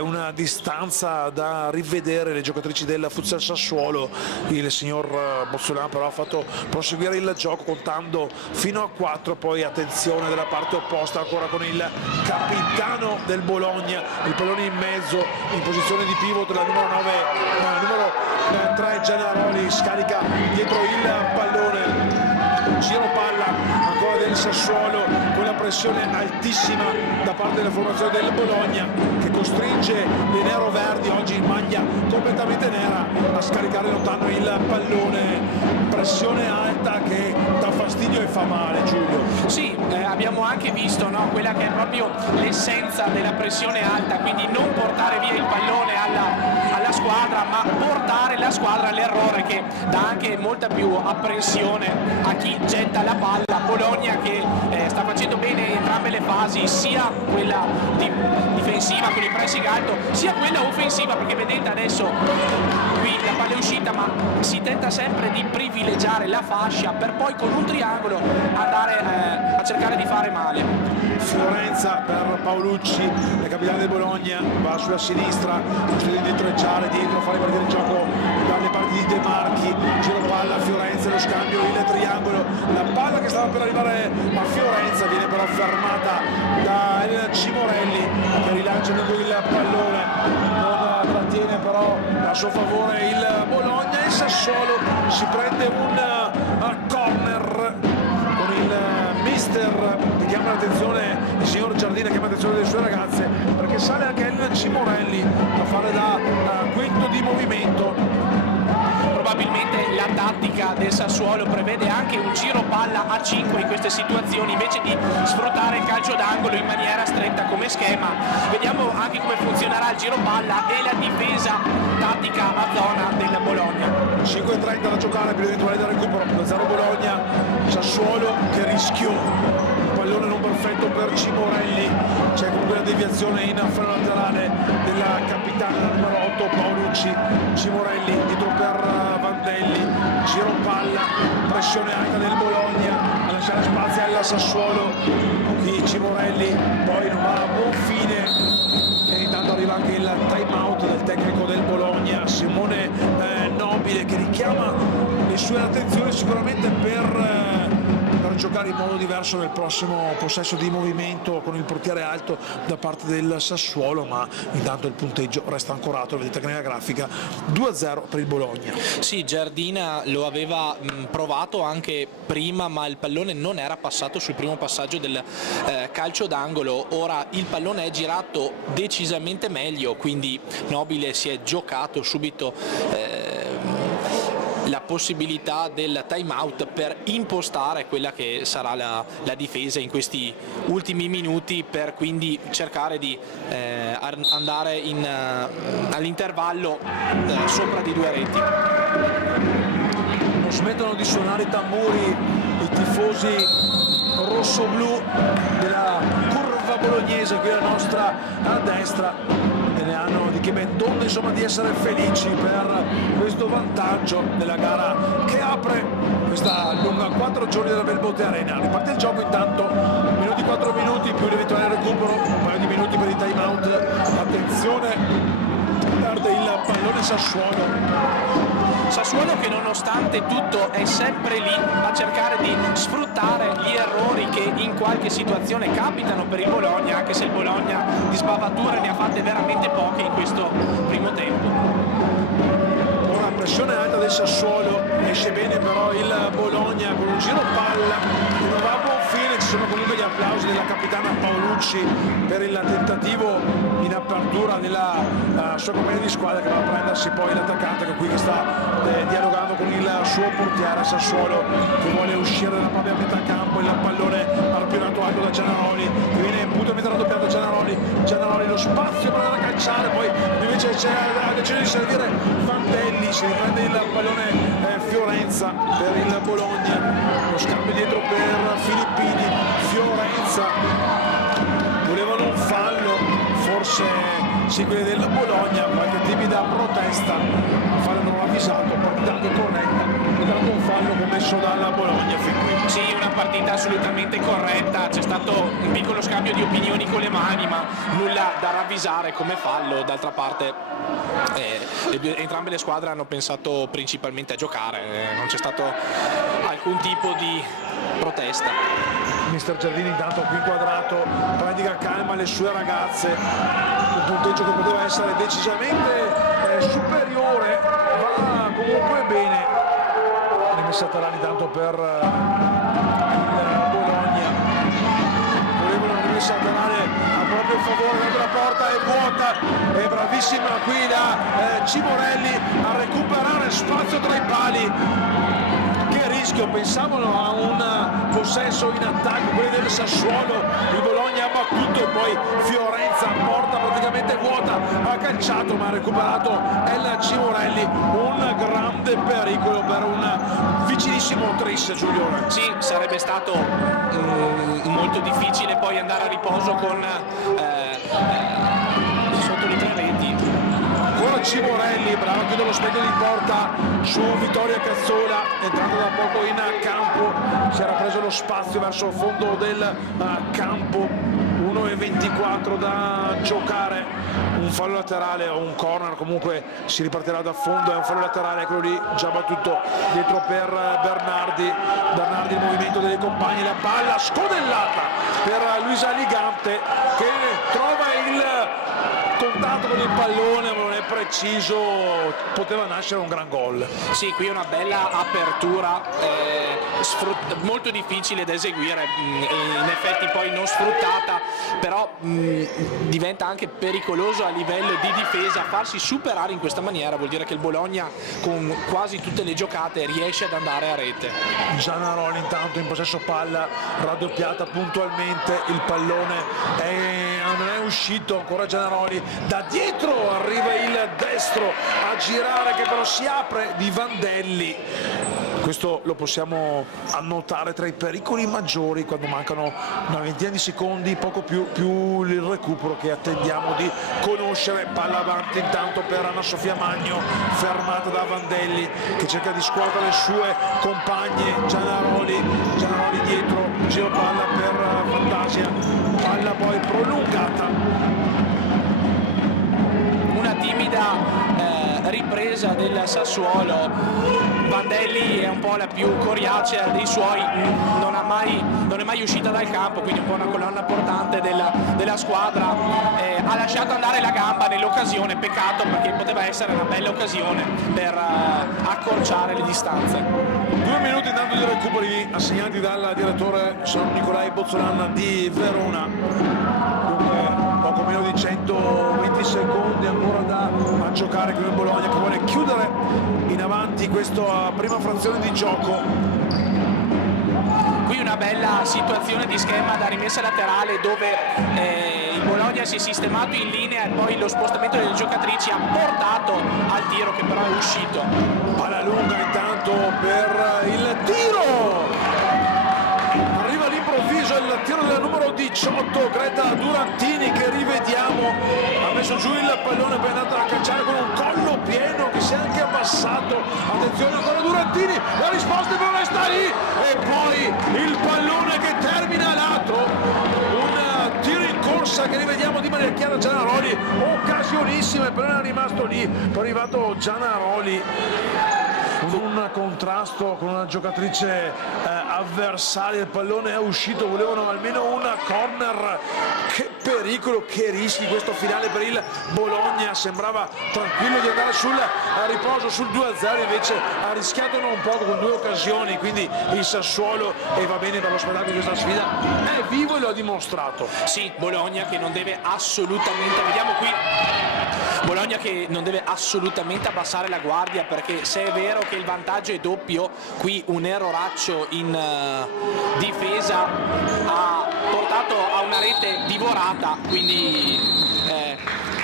una distanza da rivedere le giocatrici del futsal Sassuolo. Il signor Bozzolan però ha fatto proseguire il gioco contando fino a 4, poi attenzione dalla parte opposta ancora con il capitano del Bologna, il pallone in mezzo in posizione di pivot, la numero 9, numero 3 Gianaroli scarica dietro il pallone, giro palla ancora del Sassuolo con la pressione altissima da parte della formazione del Bologna che costringe le neroverdi, oggi in maglia completamente nera, a scaricare lontano il pallone. Pressione alta che dà fastidio e fa male, Giulio. Sì, abbiamo anche visto, no, quella che è proprio l'essenza della pressione alta, quindi non portare via il pallone alla squadra, ma portare la squadra all'errore, che dà anche molta più apprensione a chi getta la palla. Bologna che sta facendo bene entrambe le fasi, sia quella difensiva con il pressing alto, sia quella offensiva, perché vedete adesso qui la palla è uscita, ma si tenta sempre di privilegiare la fascia per poi con un triangolo andare a cercare di fare male. Fiorenza per Paolucci, la capitale del Bologna, va sulla sinistra, costretto di intrecciare dietro, fare partire il gioco dalle parti di De Marchi, giro palla Fiorenza, lo scambio, il triangolo, la palla che stava per arrivare a Fiorenza viene però fermata da El Cimorelli che rilancia lungo il pallone, non trattiene però a suo favore il Bologna, e Sassuolo si prende un corner con il mister che chiama l'attenzione, il signor Giardina chiama l'attenzione delle sue ragazze, perché sale anche El Cimorelli a fare da quinto di movimento. Probabilmente la tattica del Sassuolo prevede anche un giro palla a 5 in queste situazioni, invece di sfruttare il calcio d'angolo in maniera stretta come schema. Vediamo anche come funzionerà il giro palla e la difesa tattica a zona del Bologna. 5:30 da giocare per l'eventuale del recupero, 1-0 Bologna. Sassuolo che rischiò, pallone non perfetto per Cimorelli, c'è comunque la deviazione in fallo laterale della capitana numero 8 Paolucci. Cimorelli dietro per Vandelli, giro palla, pressione alta del Bologna a lasciare spazio alla Sassuolo, qui Cimorelli poi non va a buon fine, e intanto arriva anche il time out del tecnico del Bologna Simone Nobile, che richiama le sue attenzioni sicuramente per giocare giocare in modo diverso nel prossimo possesso di movimento con il portiere alto da parte del Sassuolo, ma intanto il punteggio resta ancorato, lo vedete che nella grafica, 2-0 per il Bologna. Sì, Giardina lo aveva provato anche prima, ma il pallone non era passato sul primo passaggio del calcio d'angolo. Ora il pallone è girato decisamente meglio, quindi Nobile si è giocato subito la possibilità del time out per impostare quella che sarà la difesa in questi ultimi minuti, per quindi cercare di andare all'intervallo sopra di 2 reti. Non smettono di suonare i tamburi i tifosi rosso-blu della curva bolognese qui alla nostra a destra, e ne hanno di che ben donde, insomma, di essere felici per questo vantaggio della gara che apre questa lunga 4 giorni della Belmonte Arena. Riparte il gioco intanto, 4 minuti più l'eventuale recupero, un paio di minuti per il time out. Attenzione, perde il pallone Sassuolo che nonostante tutto è sempre lì a cercare di sfruttare gli errori che in qualche situazione capitano per il Bologna, anche se il Bologna di sbavature ne ha fatte veramente poche in questo primo tempo. Una pressione alta del Sassuolo, esce bene però il Bologna con un giro palla che non va a buon fine. Ci sono comunque gli applausi della capitana Paolucci per il tentativo in apertura della sua compagna di squadra, che va a prendersi poi l'attaccante che qui sta dialogando con il suo portiere. Sassuolo che vuole uscire dalla propria metà campo, il pallone arpionato alto da Giannaroli, che viene puntualmente raddoppiato da Giannaroli, lo spazio per andare a calciare, poi invece ha deciso di servire Vandelli, si riprende il pallone Fiorenza per il Bologna, lo scambio dietro per Filippini, Fiorenza volevano un fallo, forse sì, quelli del Bologna, qualche timida protesta, il fallo non l'ha avvisato, partita anche corretta, intanto un fallo commesso dalla Bologna fin qui. Sì, una partita assolutamente corretta, c'è stato un piccolo scambio di opinioni con le mani, ma nulla da ravvisare come fallo. D'altra parte entrambe le squadre hanno pensato principalmente a giocare, non c'è stato alcun tipo di protesta. Mister Giardini intanto qui inquadrato, predica calma alle sue ragazze, un punteggio che poteva essere decisamente superiore, va comunque bene. Rimessa Tarani tanto per il Bologna, volevano una rimessa Tarani a proprio favore, dentro la porta è vuota, è bravissima qui da Cimorelli a recuperare spazio tra i pali. Che rischio, pensavano a un possesso in attacco, quelli del Sassuolo, il Bologna ha battuto e poi Fiorenza, porta praticamente vuota, ha calciato ma ha recuperato El Cimorelli, un grande pericolo per un vicinissimo tris, Giulione. Sì, sarebbe stato molto difficile poi andare a riposo con sotto le 3 reti. Ancora Cimorelli, bravo, chiude lo specchio di porta su Vittoria Cazzola, entrato da poco in campo, si era preso lo spazio verso il fondo del campo, 1:24 da giocare, un fallo laterale o un corner, comunque si ripartirà da fondo, è un fallo laterale, quello lì già battuto dietro per Bernardi, il movimento delle compagne, la palla scodellata per Luisa Ligante che trova il contatto con il pallone, ma non è preciso, poteva nascere un gran gol. Sì, qui è una bella apertura, molto difficile da eseguire, in effetti poi non sfruttata, però diventa anche pericoloso a livello di difesa. Farsi superare in questa maniera vuol dire che il Bologna con quasi tutte le giocate riesce ad andare a rete. Giannaroli intanto in possesso palla, raddoppiata puntualmente, il pallone non è uscito, ancora Giannaroli, da dietro arriva il destro a girare che però si apre di Vandelli. Questo lo possiamo annotare tra i pericoli maggiori quando mancano una ventina di secondi, poco più il recupero che attendiamo di conoscere. Palla avanti intanto per Anna Sofia Magno, fermata da Vandelli che cerca di scuotere le sue compagne. Giannaroli dietro, giro palla per Fantasia, palla poi prolungata. Una timida ripresa difesa del Sassuolo. Vandelli è un po' la più coriacea dei suoi, non è mai uscita dal campo, quindi un po' una colonna portante della squadra. Ha lasciato andare la gamba nell'occasione, peccato perché poteva essere una bella occasione per accorciare le distanze. 2 minuti intanto di recuperi assegnati dal direttore San Nicolai Bozzolan di Verona. Dunque poco meno di 120 secondi ancora da giocare con il Bologna, che vuole chiudere in avanti questa prima frazione di gioco. Qui una bella situazione di schema da rimessa laterale dove il Bologna si è sistemato in linea e poi lo spostamento delle giocatrici ha portato al tiro, che però è uscito. Palla lunga intanto per il tiro, arriva all'improvviso il tiro del numero 18 Greta Durantini, che rivediamo, ha messo giù il pallone, poi è andata a cacciare con un collo pieno che si è anche abbassato. Attenzione ancora Durantini, la risposta però resta lì, e poi il pallone che termina a lato, un tiro in corsa che rivediamo di Chiara Gianaroli, occasionissima, il pallone è rimasto lì, poi è arrivato Gianaroli con un contrasto con una giocatrice avversaria, il pallone è uscito, volevano almeno una corner. Che pericolo, che rischi questo finale per il Bologna, sembrava tranquillo di andare sul riposo sul 2-0, invece ha rischiato non poco con 2 occasioni, quindi il Sassuolo, e va bene per lo spettacolo di questa sfida, è vivo e lo ha dimostrato. Sì, Bologna che non deve assolutamente, vediamo qui, Bologna che non deve assolutamente abbassare la guardia, perché se è vero che il vantaggio è doppio, qui un erroraccio in difesa ha portato a una rete divorata, quindi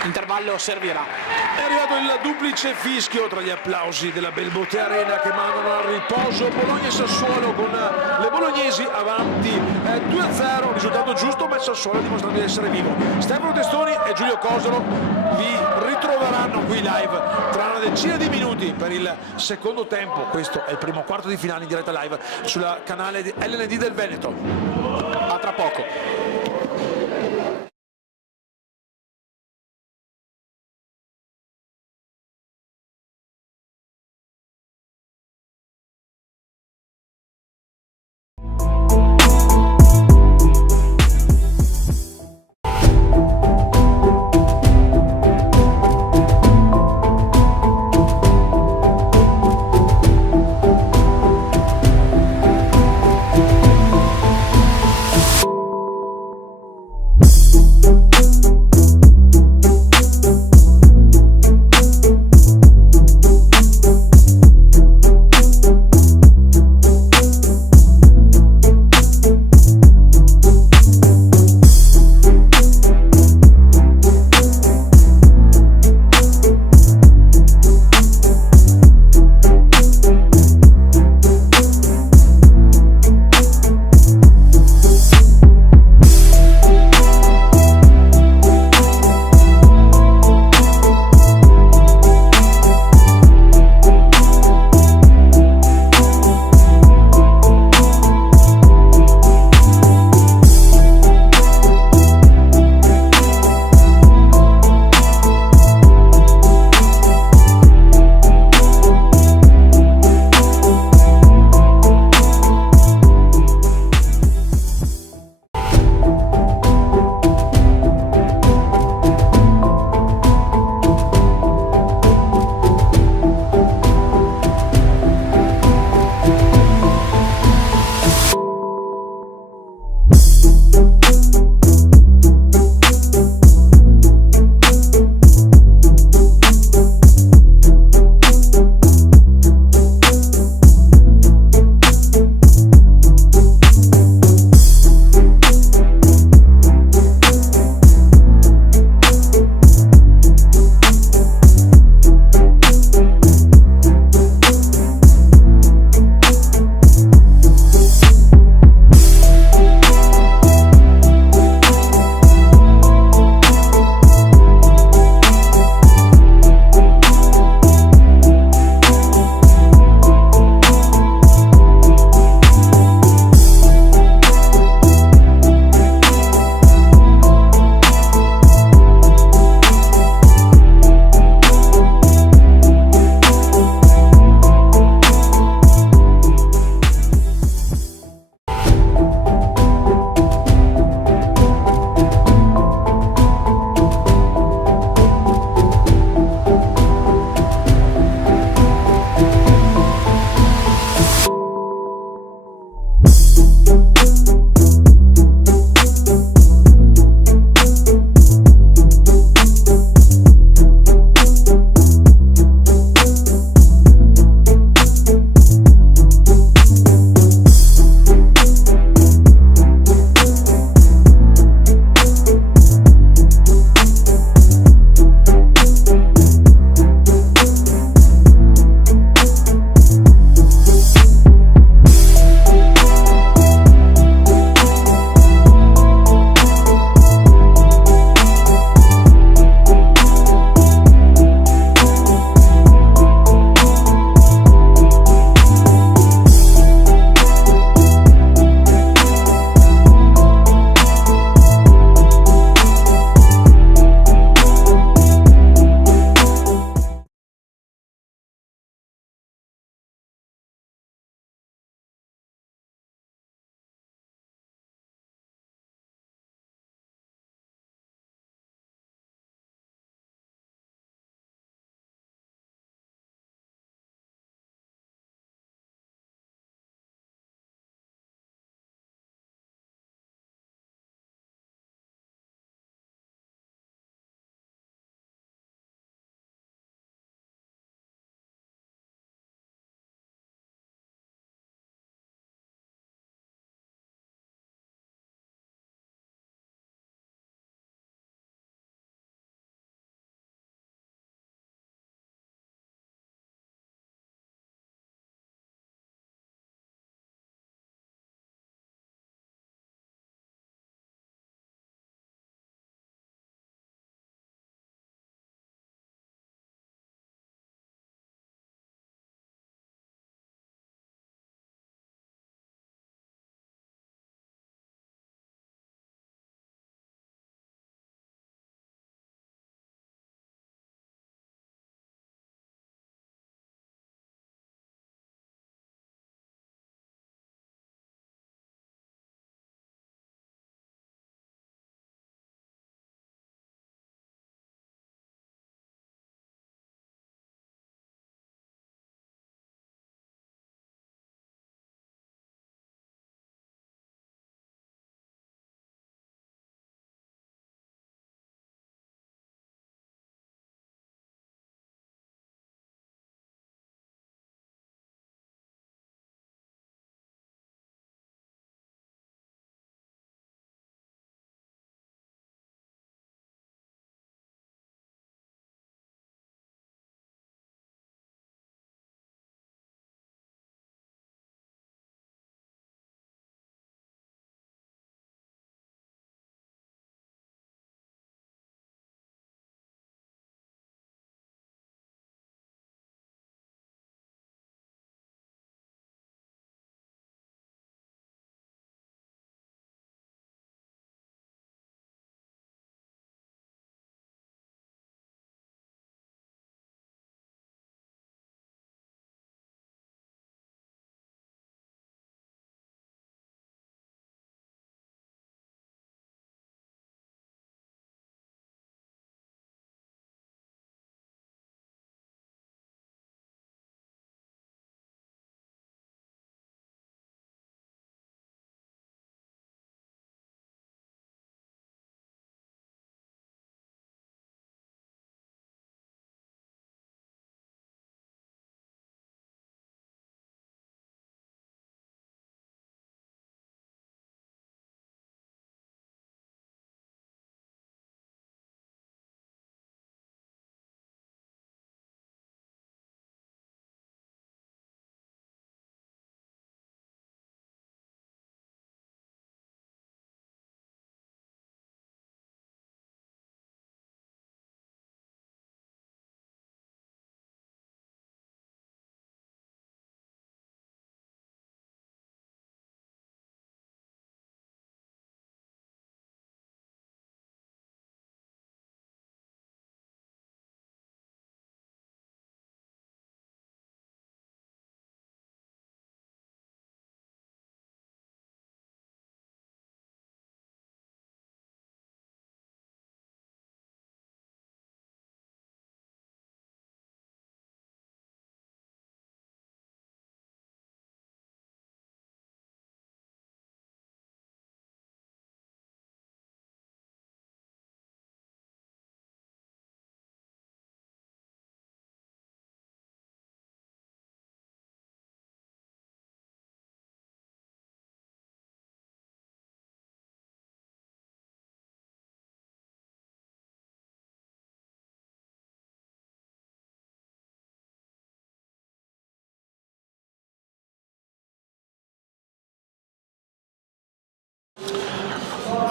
intervallo servirà. È arrivato il duplice fischio tra gli applausi della Belbote Arena che mandano al riposo Bologna e Sassuolo, con le bolognesi avanti 2-0, risultato giusto, ma il Sassuolo ha dimostrato di essere vivo. Stefano Testoni e Giulio Cosolo vi ritroveranno qui live tra una decina di minuti per il secondo tempo. Questo è il primo quarto di finale in diretta live sul canale di LND del Veneto. A tra poco.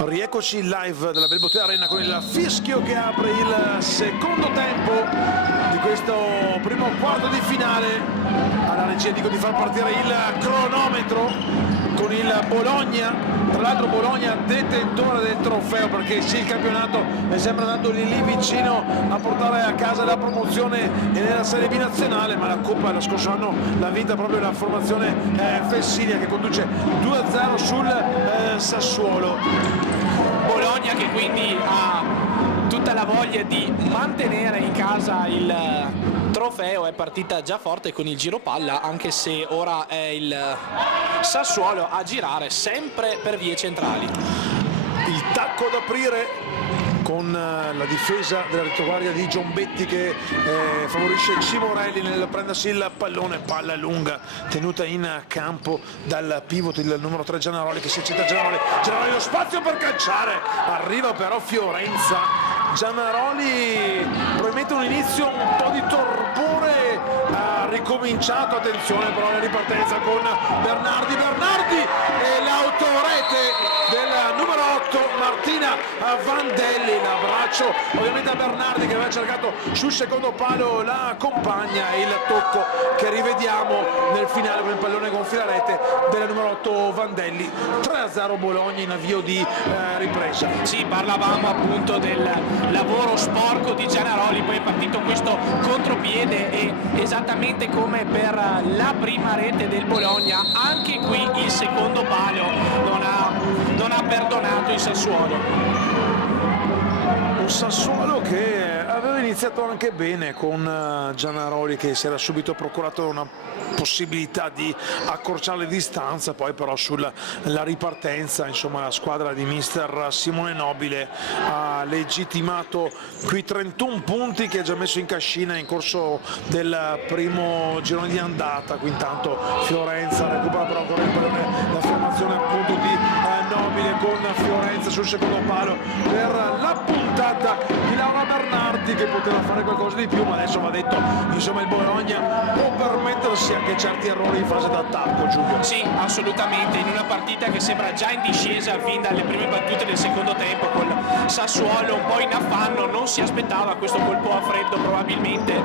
Rieccoci in live della Belbottega Arena con il fischio che apre il secondo tempo di questo primo quarto di finale. Alla regia dico di far partire il cronometro con il Bologna, tra l'altro Bologna detentore del trofeo, perché sì, il campionato è sempre andato lì vicino a portare a casa la promozione nella Serie B nazionale, ma la Coppa lo scorso anno l'ha vinta proprio la formazione Fessilia, che conduce 2-0 sul Sassuolo. Bologna che quindi ha tutta la voglia di mantenere in casa il trofeo, è partita già forte con il giro palla, anche se ora è il Sassuolo a girare sempre per vie centrali. Il tacco ad aprire con la difesa della retroguardia di Giombetti che favorisce Cimorelli nel prendersi il pallone, palla lunga tenuta in campo dal pivot, il numero 3 Giannaroli, che si accetta Giannaroli lo spazio per calciare, arriva però Fiorenza. Giannaroli probabilmente un inizio un po' di torpore, ha ricominciato, attenzione però la ripartenza con Bernardi e l'autorete del numero 8 Martina Vandelli. L'abbraccio ovviamente a Bernardi che aveva cercato sul secondo palo la compagna, e il tocco che rivediamo nel finale con il pallone gonfio la rete del numero 8 Vandelli. 3-0 Bologna in avvio di ripresa. Sì, parlavamo appunto del lavoro sporco di Giannaroli, poi è partito questo contropiede e esattamente come per la prima rete del Bologna anche qui il secondo palo non ha perdonato il Sassuolo. Un Sassuolo che aveva iniziato anche bene con Giannaroli, che si era subito procurato una possibilità di accorciare le distanze, poi però sulla ripartenza insomma la squadra di mister Simone Nobile ha legittimato qui 31 punti che ha già messo in cascina in corso del primo girone di andata. Qui intanto Fiorenza recupera però ancora il pallone, la formazione appunto di Nobile con Fiorenza sul secondo palo per la puntata di Laura Bernardi, che poteva fare qualcosa di più, ma adesso va detto insomma il Bologna può permettersi anche certi errori in fase d'attacco, Giulio. Sì, assolutamente, in una partita che sembra già in discesa fin dalle prime battute del secondo tempo, col Sassuolo un po' in affanno, non si aspettava questo colpo a freddo probabilmente,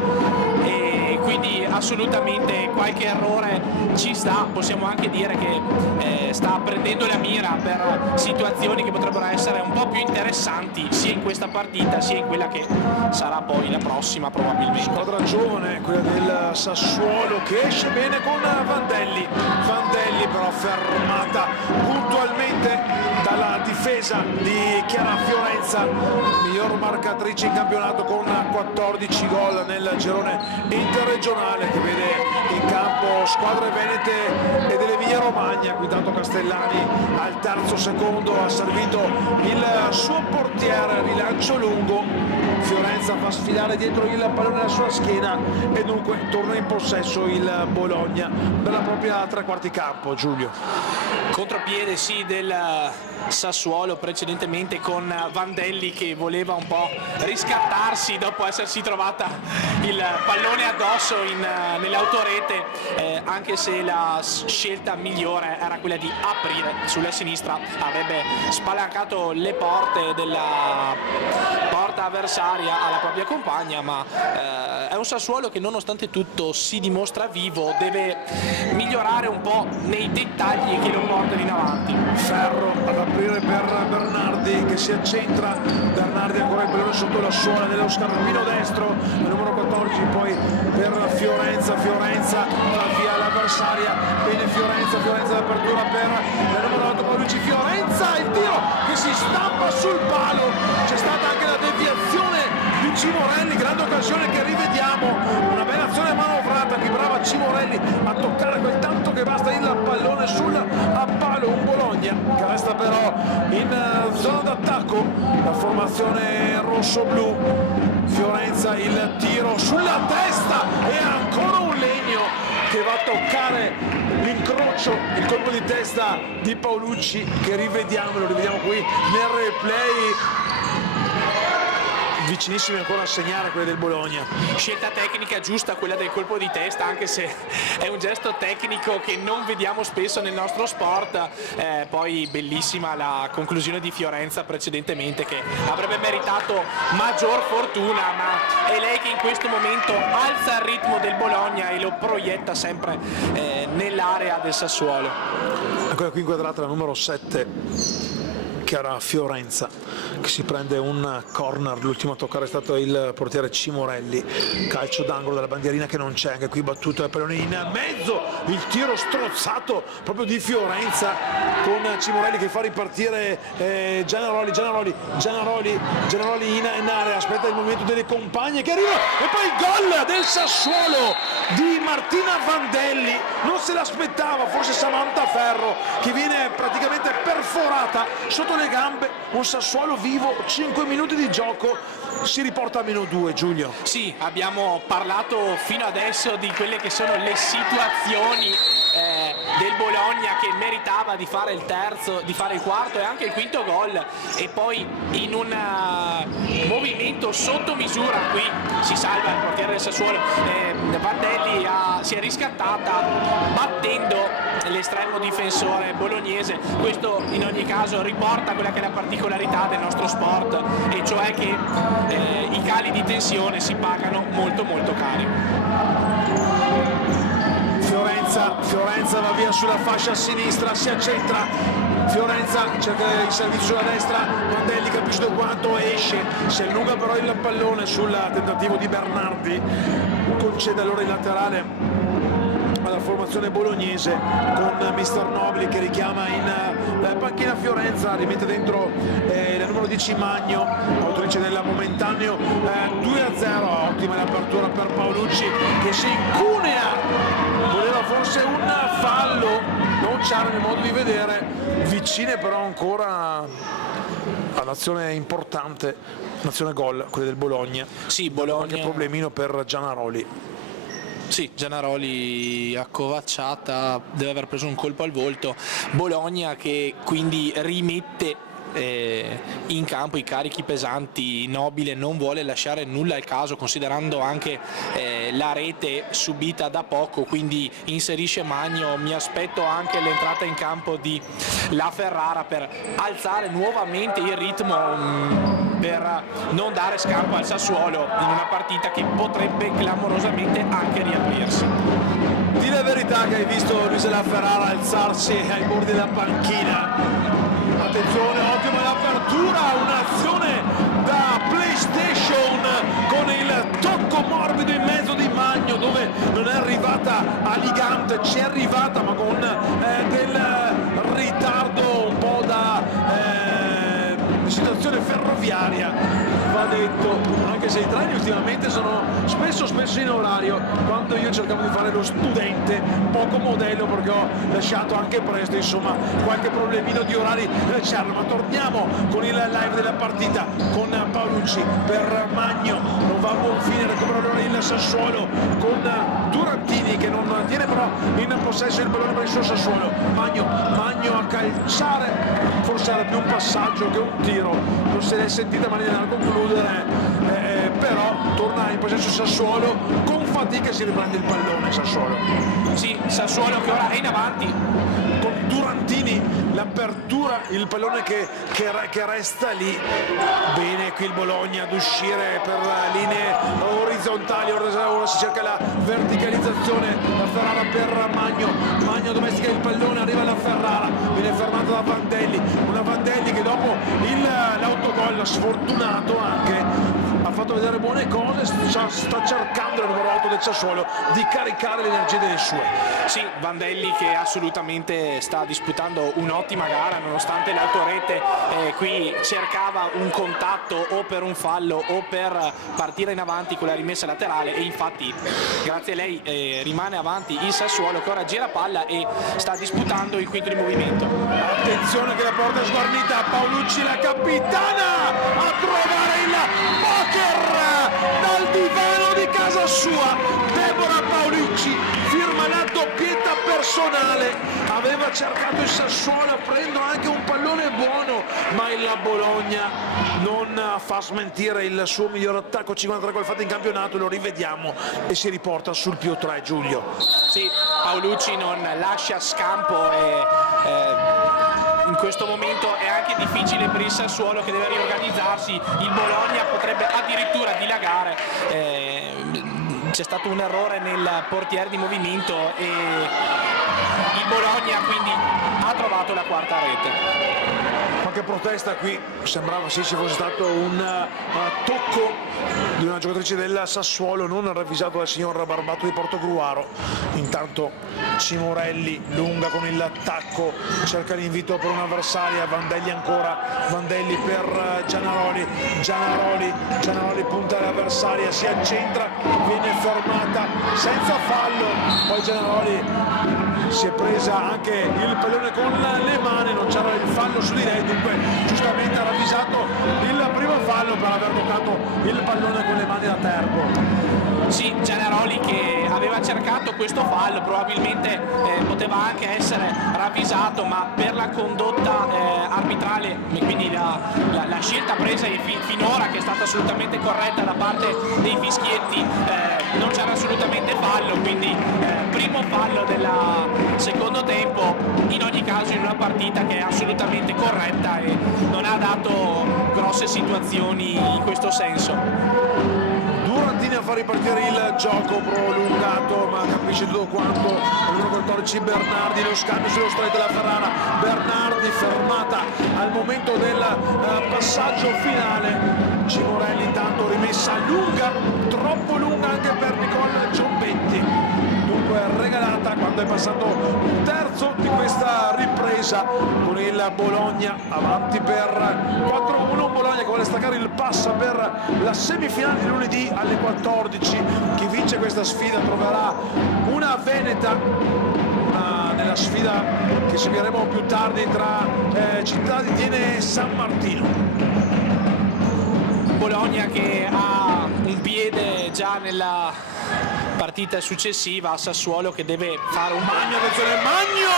e quindi assolutamente qualche errore ci sta. Possiamo anche dire che sta prendendo la mira per situazioni che potrebbero essere un po' più interessanti sia in questa partita sia in quella che sarà poi la prossima probabilmente. Squadra giovane, quella del Sassuolo, che esce bene con Vandelli però fermata puntualmente dalla difesa di Chiara Fiorenza, miglior marcatrice in campionato con 14 gol nel girone interregionale, che vede in campo squadre venete e dell'Emilia Romagna. Qui tanto Castellani al terzo secondo ha servito il suo portiere, rilancio lungo, Fiorenza fa sfilare dietro il pallone nella sua schiena e dunque torna in possesso il Bologna dalla propria tre quarti campo. Giulio, contropiede sì del Sassuolo precedentemente con Vandelli che voleva un po' riscattarsi dopo essersi trovata il pallone addosso nell'autorete, anche se la scelta migliore era quella di aprire sulla sinistra, avrebbe spalancato le porte della porta avversaria alla propria compagna, ma è un Sassuolo che nonostante tutto si dimostra vivo, deve migliorare un po' nei dettagli che lo portano in avanti. Ferro ad aprire per Bernardi che si accentra, Bernardi ancora il pallone sotto la suola dello scarpino destro, il numero 14 poi per Fiorenza va via l'avversaria, bene Fiorenza d'apertura per il numero 8 Paolucci, Fiorenza, il tiro che si stampa sul palo, c'è stata anche la deviazione di Cimorelli, grande occasione che rivediamo, una bella azione manovrata, che brava Cimorelli a toccare quel tanto che basta il pallone sul palo. Un Bologna che resta però in zona d'attacco, la formazione rosso-blu. Fiorenza, il tiro sulla testa e ancora un legno che va a toccare l'incrocio, il colpo di testa di Paolucci che lo rivediamo qui nel replay. vicinissimi ancora a segnare quelli del Bologna. Scelta tecnica giusta quella del colpo di testa, anche se è un gesto tecnico che non vediamo spesso nel nostro sport. Poi bellissima la conclusione di Fiorenza precedentemente, che avrebbe meritato maggior fortuna, ma è lei che in questo momento alza il ritmo del Bologna e lo proietta sempre nell'area del Sassuolo. Ancora qui inquadrata la numero 7, che era Fiorenza, che si prende un corner. L'ultimo a toccare è stato il portiere Cimorelli. Calcio d'angolo della bandierina che non c'è, anche qui battuto da pallone in mezzo, il tiro strozzato proprio di Fiorenza, con Cimorelli che fa ripartire Gianaroli in area, aspetta il movimento delle compagne che arriva, e poi il gol del Sassuolo di Martina Vandelli. Non se l'aspettava, forse Samantha Ferro, che viene praticamente perforata sotto le gambe. Un Sassuolo vivo, 5 minuti di gioco, si riporta a -2. Giulio. Sì, abbiamo parlato fino adesso di quelle che sono le situazioni del Bologna, che meritava di fare il terzo, di fare il quarto e anche il quinto gol, e poi in un movimento sotto misura qui si salva il portiere del Sassuolo. Vandelli si è riscattata battendo l'estremo difensore bolognese. Questo in ogni caso riporta quella che è la particolarità del nostro sport, e cioè che i cali di tensione si pagano molto molto cari. Fiorenza va via sulla fascia sinistra, si accentra, Fiorenza cerca il servizio sulla destra, Vandelli capisce quanto, esce, si allunga però il pallone sul tentativo di Bernardi, concede allora il laterale alla formazione bolognese, con Mister Nobili che richiama in panchina Fiorenza, rimette dentro il numero 10 Magno, autrice del momentaneo 2-0. Ottima l'apertura per Paolucci che si incunea, voleva forse un fallo, non c'era nel modo di vedere, vicine però ancora all'azione importante, l'azione gol, quella del Bologna. Sì, Bologna. Qualche problemino per Gianaroli. Sì, Gianaroli accovacciata, deve aver preso un colpo al volto. Bologna che quindi rimette in campo i carichi pesanti. Nobile non vuole lasciare nulla al caso, considerando anche la rete subita da poco, quindi inserisce Magno. Mi aspetto anche l'entrata in campo di La Ferrara per alzare nuovamente il ritmo, per non dare scampo al Sassuolo in una partita che potrebbe clamorosamente anche riaprirsi. Di la verità che hai visto Luisa La Ferrara alzarsi ai bordi della panchina. Attenzione, ottima l'apertura, un'azione da PlayStation con il tocco morbido in mezzo di Magno, dove non è arrivata elegante, ci è arrivata ma con del ritardo, un po' da situazione ferroviaria, va detto, anche se i treni ultimamente sono spesso in orario, quando io cercavo di fare lo studente, poco modello perché ho lasciato anche presto, insomma qualche problemino di orari c'era. Ma torniamo con il live della partita, con Paolucci per Magno, non va a buon fine, recupera allora il Sassuolo con Durantini che non tiene però in possesso il pallone per il suo Sassuolo. Magno a calciare, forse era più un passaggio che un tiro, non se l'è sentita ma ne deve concludere, però torna in possesso Sassuolo, con fatica si riprende il pallone Sassuolo. Sì, Sassuolo che ora è in avanti con Durantini, l'apertura, il pallone che resta lì. Bene qui il Bologna ad uscire per linee orizzontali, ora si cerca la verticalizzazione. La Ferrara per Magno domestica il pallone, arriva la Ferrara, viene fermata da Vandelli, una Vandelli che dopo l'autogol sfortunato anche ha fatto vedere buone cose, sta cercando il numero 8 del Sassuolo di caricare l'energia delle sue. Sì, Vandelli che assolutamente sta disputando un'ottima gara, nonostante l'autorete qui cercava un contatto o per un fallo o per partire in avanti con la rimessa laterale, e infatti grazie a lei rimane avanti il Sassuolo, che ora gira palla e sta disputando il quinto di movimento. Attenzione che la porta sguarnita, Paolucci la capitana a trovare il poker dal divano di casa sua. Deborah Paolucci firma l'atto doppietta personale, aveva cercato il Sassuolo aprendo anche un pallone buono, ma il Bologna non fa smentire il suo miglior attacco, 53 gol fatti in campionato, lo rivediamo e si riporta sul più 3. Giulio. Sì, Paolucci non lascia scampo e in questo momento è anche difficile per il Sassuolo che deve riorganizzarsi. Il Bologna potrebbe addirittura dilagare, c'è stato un errore nel portiere di movimento e il Bologna quindi ha trovato la quarta rete. Qualche protesta qui, sembrava sì ci fosse stato un tocco di una giocatrice del Sassuolo non ravvisato dal signor Barbato di Portogruaro. Intanto Cimorelli lunga con il cerca l'invito per un'avversaria, Vandelli ancora, Vandelli per Gianaroli punta all'avversaria, si accentra, viene fermata senza fallo, poi Gianaroli si è presa anche il pallone con le mani, non c'era il fallo su di lei, dunque giustamente ha ravvisato il primo fallo per aver toccato il pallone con le mani da Terbo. Sì, Gianaroli che aveva cercato questo fallo, probabilmente poteva anche essere ravvisato, ma per la condotta arbitrale, quindi la scelta presa finora, che è stata assolutamente corretta da parte dei fischietti, non c'era assolutamente fallo, quindi primo fallo del secondo tempo, in ogni caso in una partita che è assolutamente corretta e non ha dato grosse situazioni in questo senso. Durantini a far ripartire il gioco prolungato, ma capisce tutto quanto il numero 14 Bernardi, lo scambio sullo stretto della Ferrara, Bernardi fermata al momento del passaggio finale, Cimorelli intanto rimessa lunga, troppo lunga anche per Nicola Giombetti, dunque regalata quando è passato un terzo di questa ripresa con il Bologna avanti per 4-1, un Bologna che vuole staccare il passo per la semifinale di lunedì alle 14. Chi vince questa sfida troverà una veneta nella sfida che seguiremo più tardi tra Città di Tiene e San Martino. Bologna che ha un piede già nella partita successiva, a Sassuolo che deve fare un Magno, attenzione, Magno!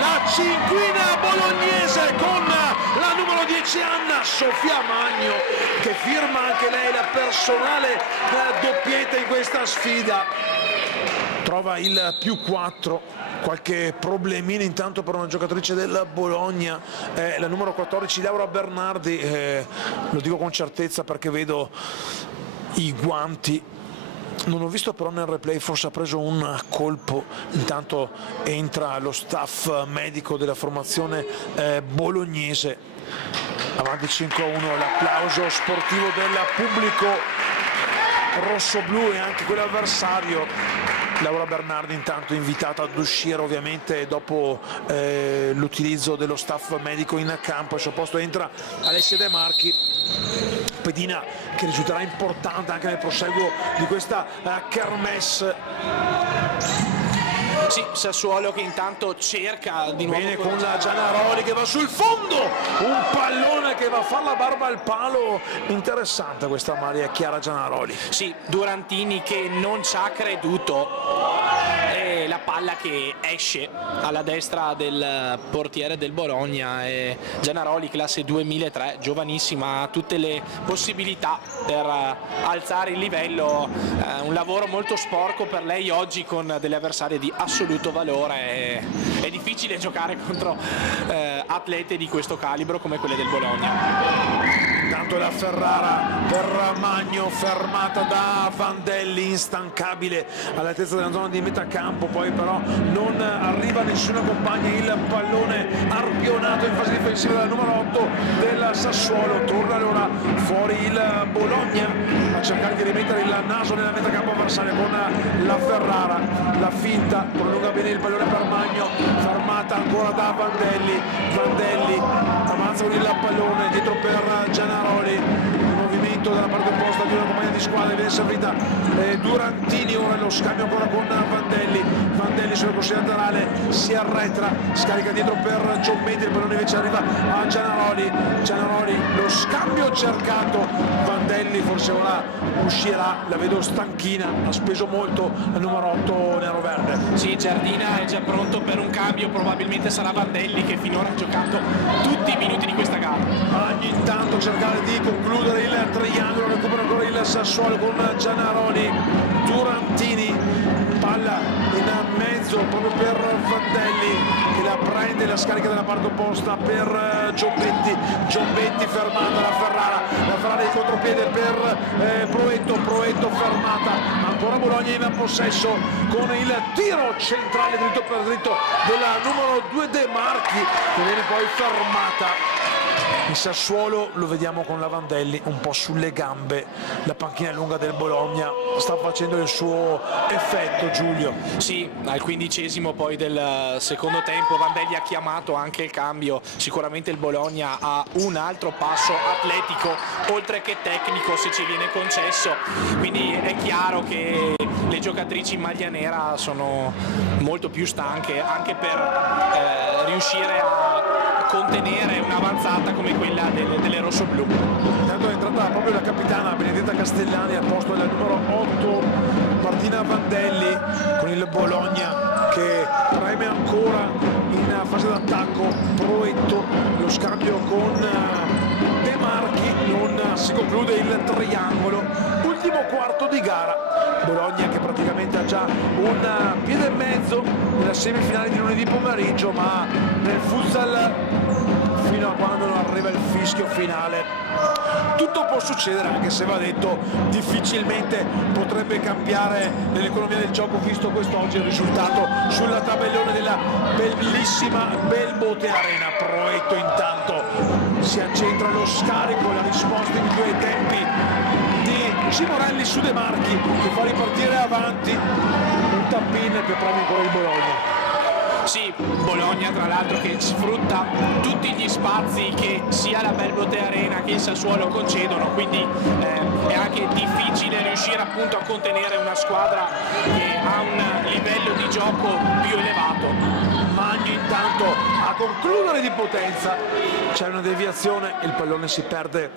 La cinquina bolognese con la numero 10 Anna Sofia Magno, che firma anche lei la personale doppietta in questa sfida. Trova il più 4. Qualche problemino intanto per una giocatrice del Bologna, la numero 14 Laura Bernardi, lo dico con certezza perché vedo i guanti, non ho visto però nel replay, forse ha preso un colpo. Intanto entra lo staff medico della formazione bolognese, avanti 5-1, l'applauso sportivo del pubblico rossoblu e anche quello avversario. Laura Bernardi intanto invitata ad uscire ovviamente dopo l'utilizzo dello staff medico in campo. Al suo posto entra Alessia De Marchi, pedina che risulterà importante anche nel proseguo di questa kermesse. Sì, Sassuolo che intanto cerca di nuovo. Bene con la Gianaroli che va sul fondo, un pallone che va a fare la barba al palo, interessante questa Maria Chiara Gianaroli. Sì, Durantini che non ci ha creduto, e la palla che esce alla destra del portiere del Bologna, e Gianaroli classe 2003, giovanissima, ha tutte le possibilità per alzare il livello, un lavoro molto sporco per lei oggi con delle avversarie di assoluto valore. È difficile giocare contro atlete di questo calibro come quelle del Bologna. Intanto la Ferrara per Magno, fermata da Vandelli, instancabile all'altezza della zona di metà campo, poi però non arriva nessuna compagna, il pallone arpionato in fase difensiva dal numero 8 del Sassuolo. Torna allora fuori il Bologna a cercare di rimettere il naso nella metà campo avversaria con la Ferrara, la finta, prolunga bene il pallone per Magno, fermata ancora da Vandelli avanza con il pallone dietro per Gianaroli, il movimento movimento dalla parte opposta di una compagna di squadra, viene servita Durantini, ora lo scambio ancora con Vandelli sulla corsia laterale, si arretra, scarica dietro per Giombetti, il pallone invece arriva a Gianaroli, lo scambio cercato, Vandelli forse ora uscirà, la vedo stanchina, ha speso molto il numero 8 nero-verde. Sì, Giardina è già pronto per un cambio, probabilmente sarà Vandelli che finora ha giocato tutti i minuti di questa gara. Magni intanto cercare di concludere il triangolo, recupera ancora il Sassuolo con Gianaroli, Durantini, palla in mezzo proprio per Vandelli che la prende, la scarica dalla parte opposta per Giombetti fermata la Ferrara in contropiede per Proetto fermata, ancora Bologna in possesso con il tiro centrale dritto per dritto della numero 2 De Marchi che viene poi fermata. Il Sassuolo lo vediamo con la Vandelli un po' sulle gambe, la panchina lunga del Bologna sta facendo il suo effetto, Giulio. Sì, al 15° poi del secondo tempo Vandelli ha chiamato anche il cambio, sicuramente il Bologna ha un altro passo atletico oltre che tecnico se ci viene concesso, quindi è chiaro che le giocatrici in maglia nera sono molto più stanche anche per riuscire a contenere un'avanzata come quella delle rossoblù. Intanto è entrata proprio la capitana Benedetta Castellani al posto del numero 8 Martina Vandelli, con il Bologna che preme ancora in fase d'attacco. Proetto, lo scambio con De Marchi, non si conclude il triangolo. Ultimo quarto di gara, Bologna che praticamente ha già un piede e mezzo nella semifinale di lunedì pomeriggio, ma nel futsal fino a quando non arriva il fischio finale tutto può succedere, anche se va detto difficilmente potrebbe cambiare nell'economia del gioco, visto quest'oggi il risultato sulla tabellone della bellissima Belbote Arena. Proetto intanto si accentra lo scarico, la risposta in due tempi di Cimorelli su De Marchi che fa ripartire avanti un tappin che prende ancora il Bologna. Sì, Bologna tra l'altro che sfrutta tutti gli spazi che sia la Belbote Arena che il Sassuolo concedono, quindi è anche difficile riuscire appunto a contenere una squadra che ha un livello di gioco più elevato. Magni intanto a concludere di potenza, c'è una deviazione, il pallone si perde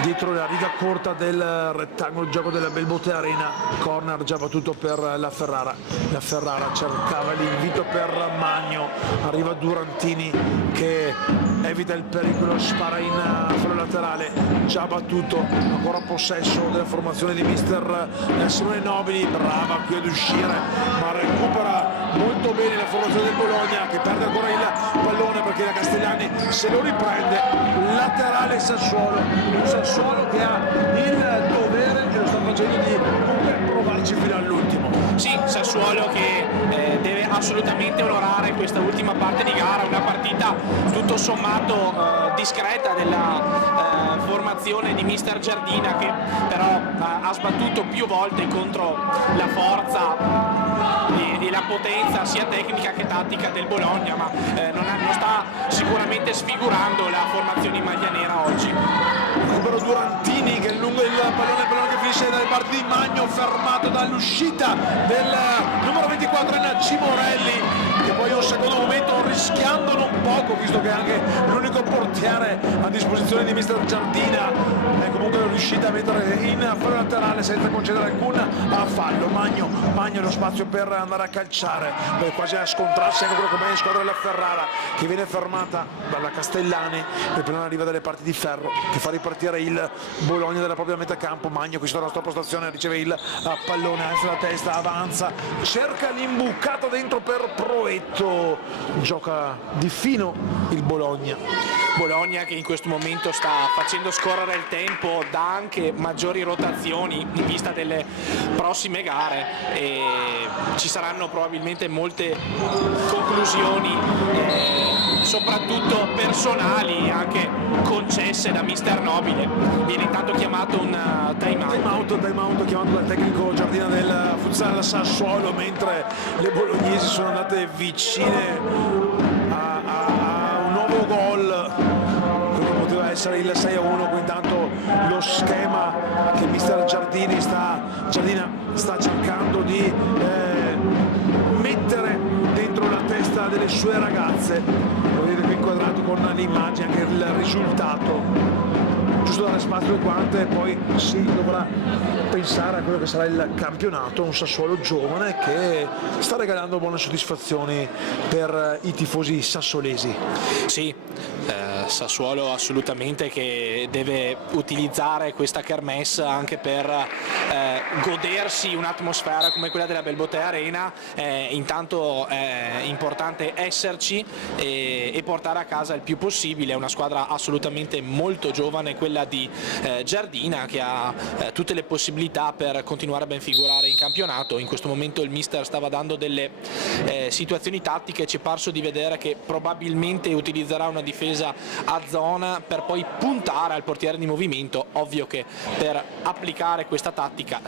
dietro la riga corta del rettangolo di gioco della Belbote Arena, corner già battuto per la Ferrara cercava l'invito per Magno, arriva Durantini che evita il pericolo, spara in fallo laterale, già battuto, ancora possesso della formazione di mister Simone Nobili, brava qui ad uscire ma recupera molto bene la formazione del Bologna che perde ancora il pallone perché la Castellani se lo riprende, laterale Sassuolo, un Sassuolo che ha il dovere e lo sta facendo di provarci fino all'ultimo. Sì, Sassuolo che deve assolutamente onorare questa ultima parte di gara, una partita tutto sommato discreta della formazione di mister Giardina che però ha sbattuto più volte contro la forza e la potenza sia tecnica che tattica del Bologna, ma non sta sicuramente sfigurando la formazione in maglia nera oggi. Recupero Durantini che è lungo il pallone che finisce dalle parti di Magno, fermato dall'uscita del numero 24 in Cimorelli, che poi in un secondo momento, rischiando non poco visto che è anche l'unico portiere a disposizione di mister Giardina, è comunque riuscita a mettere in fallo laterale senza concedere alcun fallo. Magno lo spazio per andare a calciare, quasi a scontrarsi anche con la compagnia di squadra della Ferrara che viene fermata dalla Castellani, il pallone arriva dalle parti di Ferro che fa ripartire il Bologna dalla propria metà campo. Magno qui sulla nostra postazione riceve il pallone, alza la testa, avanza, cerca l'imbucata dentro per Proetto, gioca di fino il Bologna che in questo momento sta facendo scorrere il tempo, dà anche maggiori rotazioni in vista delle prossime gare e ci saranno probabilmente molte conclusioni soprattutto personali anche concesse da mister Nobile. Viene intanto chiamato un time out chiamato dal tecnico Giardina del futsal Sassuolo, mentre le bolognesi sono andate vicine a un nuovo gol. Quello poteva essere il 6-1. Intanto lo schema che mister Giardina sta cercando di mettere dentro la testa delle sue ragazze. Lo vedete qui inquadrato con l'immagine, anche il risultato, giusto dare spazio alle quante poi si dovrà pensare a quello che sarà il campionato. Un Sassuolo giovane che sta regalando buone soddisfazioni per i tifosi sassolesi. Sì, Sassuolo assolutamente che deve utilizzare questa kermesse anche per godersi un'atmosfera come quella della Belbotea Arena. Intanto è importante esserci e portare a casa il più possibile. È una squadra assolutamente molto giovane, quella di Giardina, che ha tutte le possibilità per continuare a ben figurare in campionato. In questo momento il mister stava dando delle situazioni tattiche, ci è parso di vedere che probabilmente utilizzerà una difesa a zona per poi puntare al portiere di movimento. Ovvio che per applicare questa tattica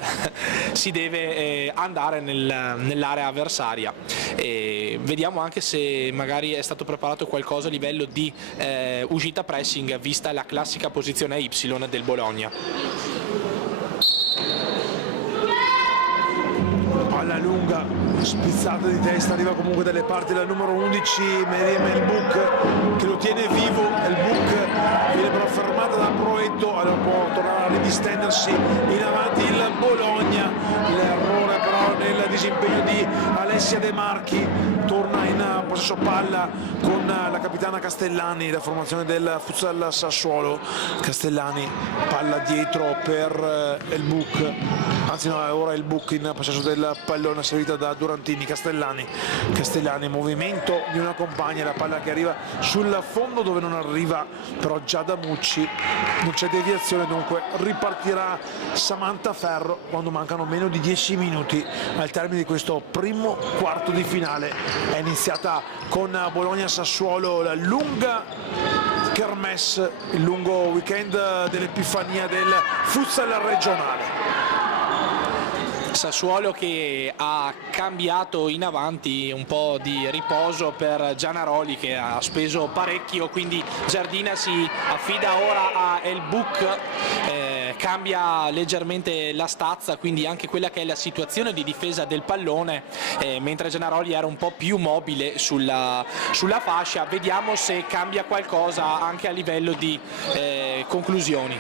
si deve andare nell'area avversaria. Vediamo anche se magari è stato preparato qualcosa a livello di uscita pressing, vista la classica posizione Y del Bologna. Palla lunga, spizzata di testa, arriva comunque dalle parti del numero 11 Meriem El Bouk, che lo tiene vivo. El Bouk viene però fermata da Proetto, allora può tornare a ridistendersi in avanti il Bologna. L'errore però nel disimpegno di Alessia De Marchi. Torna in possesso palla con la capitana Castellani, la formazione del futsal Sassuolo. Castellani, palla dietro per El Bouk, anzi no, è ora El Bouk in possesso del pallone, servita da Durantini. Castellani, movimento di una compagna, la palla che arriva sul fondo dove non arriva però già da Mucci, non c'è deviazione, dunque ripartirà Samantha Ferro quando mancano meno di 10 minuti al termine di questo primo quarto di finale. È iniziata con Bologna-Sassuolo la lunga kermesse, il lungo weekend dell'Epifania del futsal regionale. Sassuolo che ha cambiato in avanti, un po' di riposo per Gianaroli che ha speso parecchio, quindi Giardina si affida ora a El Bouk, cambia leggermente la stazza, quindi anche quella che è la situazione di difesa del pallone, mentre Gianaroli era un po' più mobile sulla fascia. Vediamo se cambia qualcosa anche a livello di conclusioni.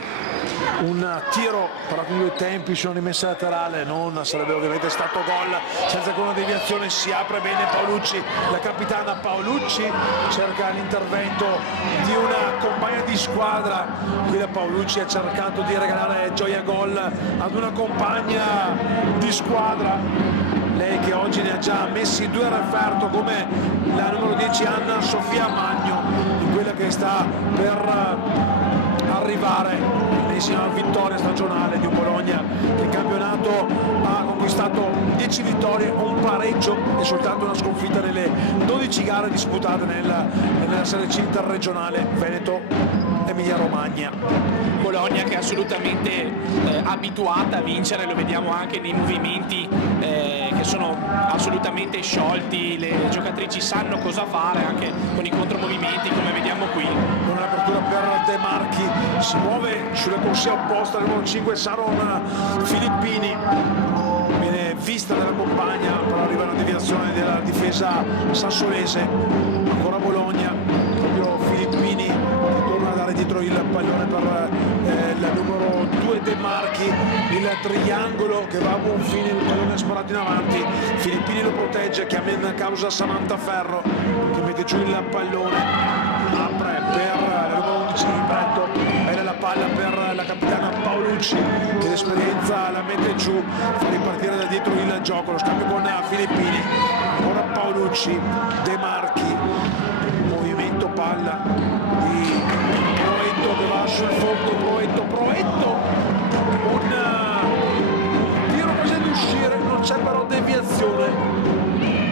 Un tiro parato in due tempi su una rimessa laterale, non sarebbe ovviamente stato gol senza che una deviazione. Si apre bene Paolucci, la capitana Paolucci cerca l'intervento di una compagna di squadra. Qui la Paolucci ha cercato di regalare gioia gol ad una compagna di squadra, lei che oggi ne ha già messi 2 a referto, come la numero 10 Anna Sofia Magno, in quella che sta per arrivare l'ennesima vittoria stagionale di un Bologna che il campionato ha conquistato 10 vittorie, un pareggio e soltanto una sconfitta nelle 12 gare disputate nella Serie C interregionale Veneto-Emilia Romagna. Bologna che è assolutamente abituata a vincere, lo vediamo anche nei movimenti che sono assolutamente sciolti, le giocatrici sanno cosa fare anche con i contromovimenti come vediamo qui. Con l'apertura per De Marchi, si muove sulla corsia opposta il numero 5 Saron Filippini, viene vista dalla compagna, però arriva una deviazione della difesa sassolese. Ancora Bologna, proprio Filippini che torna a dare dietro il pallone per la numero 2 De Marchi, il triangolo che va a buon fine, il pallone sparato in avanti, Filippini lo protegge, chiama in causa Samantha Ferro che mette giù il pallone, apre per la numero 11 di petto, bene la palla per la capitana Paolucci che l'esperienza la mette giù, fa ripartire da dietro il gioco, lo scambio con Filippini, ancora Paolucci, De Marchi, movimento palla di Proetto che va sul fondo, Proetto, un tiro quasi di uscire, non c'è però deviazione,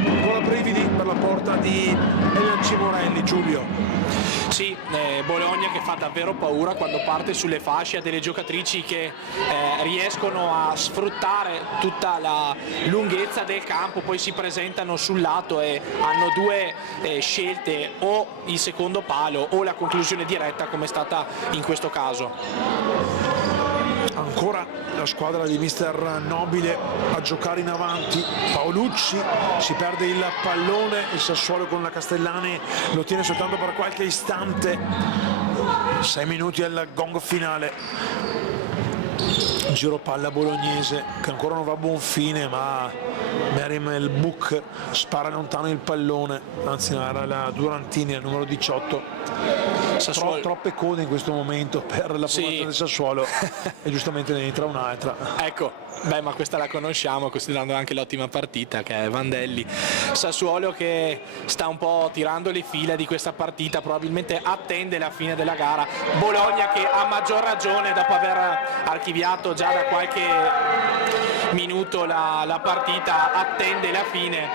ancora brividi per la porta di El Cimorelli. Giulio. Sì, Bologna che fa davvero paura quando parte sulle fasce, ha delle giocatrici che riescono a sfruttare tutta la lunghezza del campo, poi si presentano sul lato e hanno due scelte, o il secondo palo o la conclusione diretta, come è stata in questo caso. Ancora la squadra di mister Nobile a giocare in avanti. Paolucci, si perde il pallone, il Sassuolo con la Castellani lo tiene soltanto per qualche istante. 6 minuti al gong finale. Giro palla bolognese che ancora non va a buon fine, ma Merim El Bouk spara lontano il pallone, anzi era la Durantini, il numero 18. Troppe code in questo momento per la formazione del Sassuolo e giustamente ne entra un'altra. Ecco, beh, ma questa la conosciamo, considerando anche l'ottima partita che è Vandelli. Sassuolo che sta un po' tirando le fila di questa partita, probabilmente attende la fine della gara. Bologna che a maggior ragione, dopo aver archiviato già da qualche minuto la partita, attende la fine.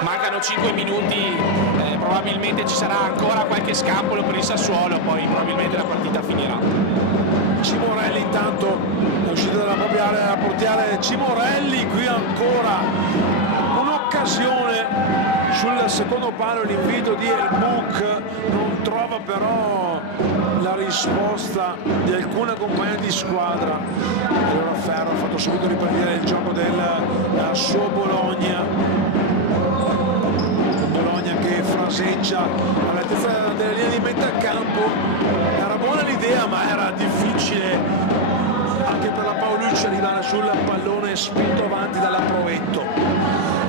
Mancano 5 minuti, probabilmente ci sarà ancora qualche scampolo per il Sassuolo, poi probabilmente la partita finirà. Cimorelli intanto è uscito dalla propria area a portiere. Cimorelli, qui ancora un'occasione sul secondo palo, l'invito di El Bouk, non trova però la risposta di alcune compagne di squadra. Allora Ferro ha fatto subito ripartire il gioco del suo Bologna che fraseggia all'altezza della linea di metà campo. Era buona l'idea, ma era difficile anche per la Paolucci arrivare sul pallone spinto avanti dalla Provetto.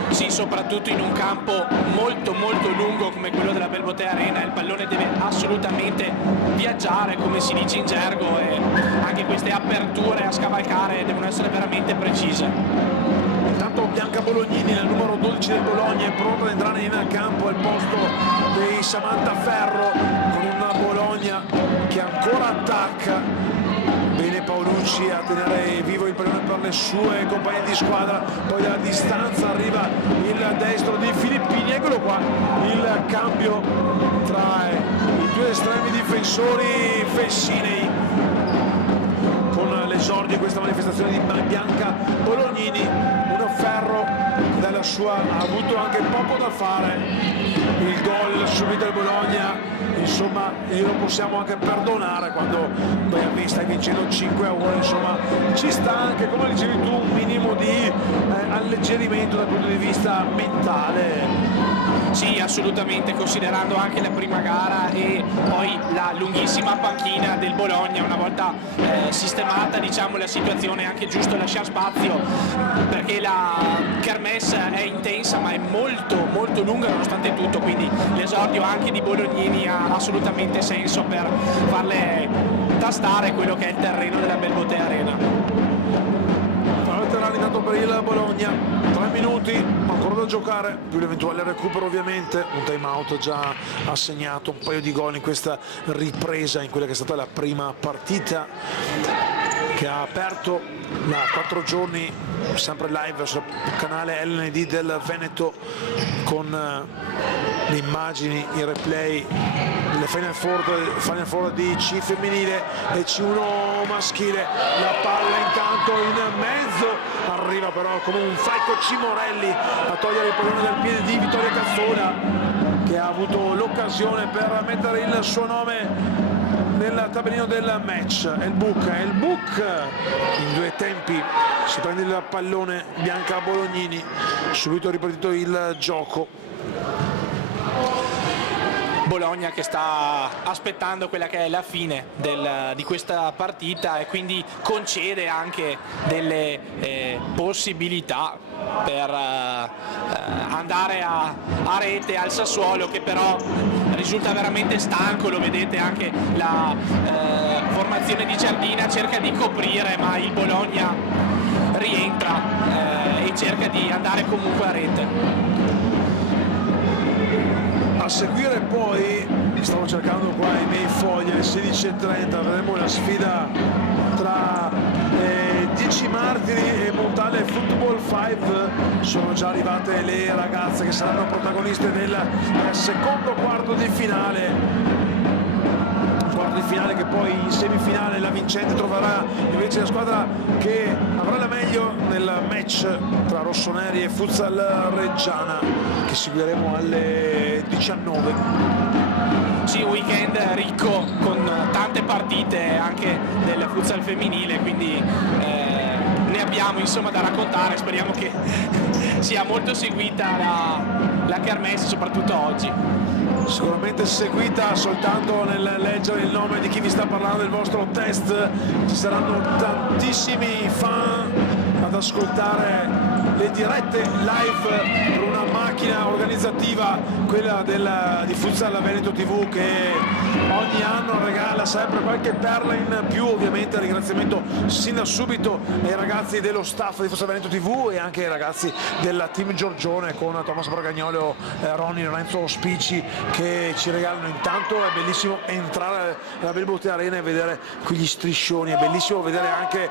Sì, soprattutto in un campo molto lungo come quello della Belbotea Arena, il pallone deve assolutamente viaggiare, come si dice in gergo, e anche queste aperture a scavalcare devono essere veramente precise. Intanto Bianca Bolognini, nel numero 12 del Bologna, è pronta ad entrare in campo al posto di Samantha Ferro, con una Bologna che ancora attacca. Bene Paolucci a tenere vivo il pallone per le sue compagne di squadra, poi dalla distanza arriva il destro di Filippini. Eccolo qua il cambio tra i due estremi difensori Fessinei, con l'esordio di questa manifestazione di Bianca Bolognini. Uno Ferro dalla sua ha avuto anche poco da fare, il gol subito del Bologna, insomma lo possiamo anche perdonare quando stai vincendo 5-1, insomma ci sta anche, come dicevi tu, un minimo di alleggerimento dal punto di vista mentale. Sì, assolutamente, considerando anche la prima gara e poi la lunghissima panchina del Bologna. Una volta sistemata, diciamo, la situazione è anche giusto lasciare spazio, perché la kermesse è intensa ma è molto lunga nonostante tutto, quindi l'esordio anche di Bolognini ha assolutamente senso per farle tastare quello che è il terreno della Belbotea Arena. Laterale intanto per il Bologna, 3 minuti ancora da giocare, più l'eventuale recupero ovviamente. Un time out già assegnato, un paio di gol in questa ripresa in quella che è stata la prima partita che ha aperto da 4 giorni sempre live sul canale LND del Veneto, con le immagini, i replay, le Final Four di C femminile e C1 maschile. La palla intanto in mezzo, arriva però come un falco Cimorelli a togliere il pallone dal piede di Vittoria Cazzona, che ha avuto l'occasione per mettere il suo nome nel tabellino del match. El Bouk in 2 tempi si prende il pallone Bianca Bolognini, subito ripartito il gioco. Bologna che sta aspettando quella che è la fine di questa partita e quindi concede anche delle possibilità per andare a rete al Sassuolo, che però risulta veramente stanco. Lo vedete anche la formazione di Giardina cerca di coprire, ma il Bologna rientra e cerca di andare comunque a rete. A seguire poi, stavo cercando qua i miei fogli, alle 16:30 avremo la sfida tra 10 Martiri e Montale Football 5 sono già arrivate le ragazze che saranno protagoniste del secondo quarto di finale. Quarto di finale che poi in semifinale la vincente troverà invece la squadra che avrà la meglio nel match tra rossoneri e Futsal Reggiana, che seguiremo alle 19. Sì, un weekend ricco con tante partite anche del futsal femminile, quindi ne abbiamo insomma da raccontare. Speriamo che sia molto seguita la kermesse, soprattutto oggi. Sicuramente seguita. Soltanto nel leggere il nome di chi vi sta parlando del vostro test ci saranno tantissimi fan ad ascoltare le dirette live per una macchina organizzativa, quella di Futsal Veneto TV, che ogni anno regala sempre qualche perla in più. Ovviamente ringraziamento sin da subito ai ragazzi dello staff di Futsal Veneto TV e anche ai ragazzi della team Giorgione con Thomas Bragagnolo, Ronny, Lorenzo Spici, che ci regalano. Intanto è bellissimo entrare alla Belbote Arena e vedere quegli striscioni, è bellissimo vedere anche,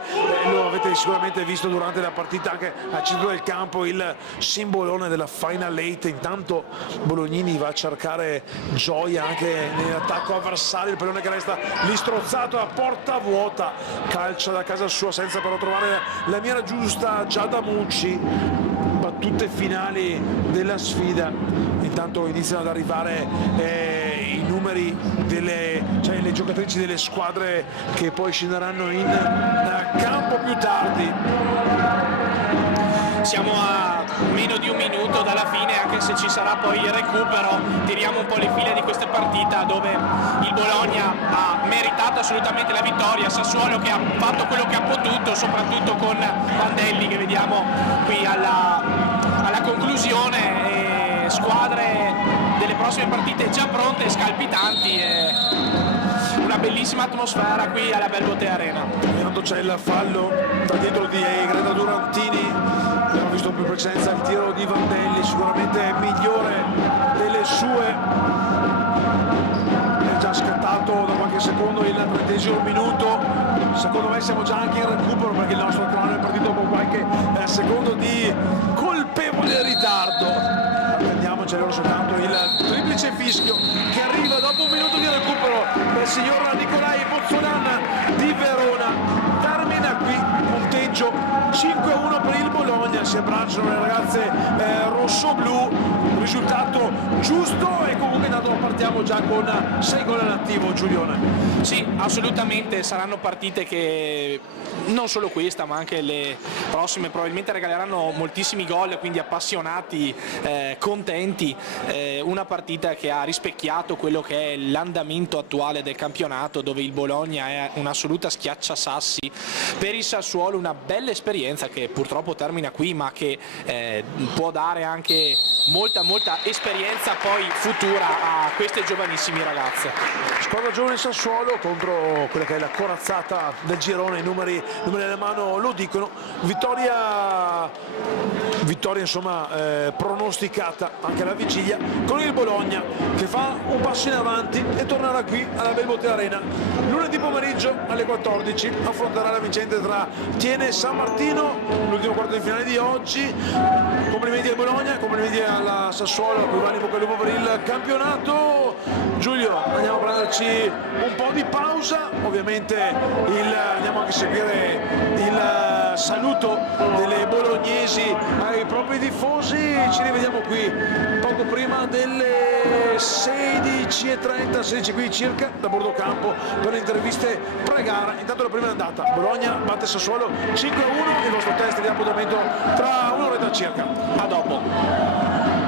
lo avete sicuramente visto durante la partita, anche al centro del campo il simbolone della Final Eight. Intanto Bolognini va a cercare gioia anche nell'attacco avversario, il pallone che resta lì strozzato a porta vuota, calcia da casa sua senza però trovare la mira giusta. Giada Mucci, battute finali della sfida. Intanto iniziano ad arrivare i numeri cioè le giocatrici delle squadre che poi scenderanno in campo più tardi. Siamo a meno di un minuto dalla fine, anche se ci sarà poi il recupero. Tiriamo un po' le file di questa partita dove il Bologna ha meritato assolutamente la vittoria, Sassuolo che ha fatto quello che ha potuto, soprattutto con Vandelli che vediamo qui alla conclusione, e squadre delle prossime partite già pronte e scalpitanti, e una bellissima atmosfera qui alla Belbote Arena. Intanto c'è il fallo da dietro di Greta Durantini, abbiamo visto più presenza il tiro di Vandelli, sicuramente migliore delle sue. È già scattato da qualche secondo il 30° minuto, secondo me siamo già anche in recupero perché il nostro crono è partito con qualche secondo di colpevole ritardo. Attendiamoci allora soltanto il triplice fischio che arriva dopo un minuto di recupero del signor Nicolai Pozzolan di Verona. Termina qui il punteggio 5-1 per il Bologna, si abbracciano le ragazze rosso-blu, risultato giusto e comunque intanto partiamo già con 6 gol all'attivo. Giulione. Sì, assolutamente, saranno partite che non solo questa ma anche le prossime probabilmente regaleranno moltissimi gol, quindi appassionati, contenti, una partita che ha rispecchiato quello che è l'andamento attuale del campionato, dove il Bologna è un'assoluta schiacciasassi. Per il Sassuolo una bella esperienza che purtroppo termina qui, ma che può dare anche molta esperienza poi futura a queste giovanissime ragazze. Squadra giovane Sassuolo contro quella che è la corazzata del girone, i numeri alla mano lo dicono. Vittoria insomma pronosticata anche alla vigilia, con il Bologna che fa un passo in avanti e tornerà qui alla Belbote Arena. Lunedì pomeriggio alle 14 affronterà la vincente tra Tiene e San Martino, l'ultimo quarto di finale di oggi. Complimenti al Bologna, complimenti alla Sassuolo, con in bocca al lupo per il campionato. Giulio, andiamo a prenderci un po' di pausa, ovviamente andiamo anche a seguire il saluto delle bolognesi ai propri tifosi. Ci rivediamo qui poco prima delle 16:30, 16 qui circa, da bordo campo per le interviste pre-gara. Intanto la prima è andata, Bologna batte Sassuolo 5-1, il vostro test di appuntamento tra un'oretta circa. A dopo.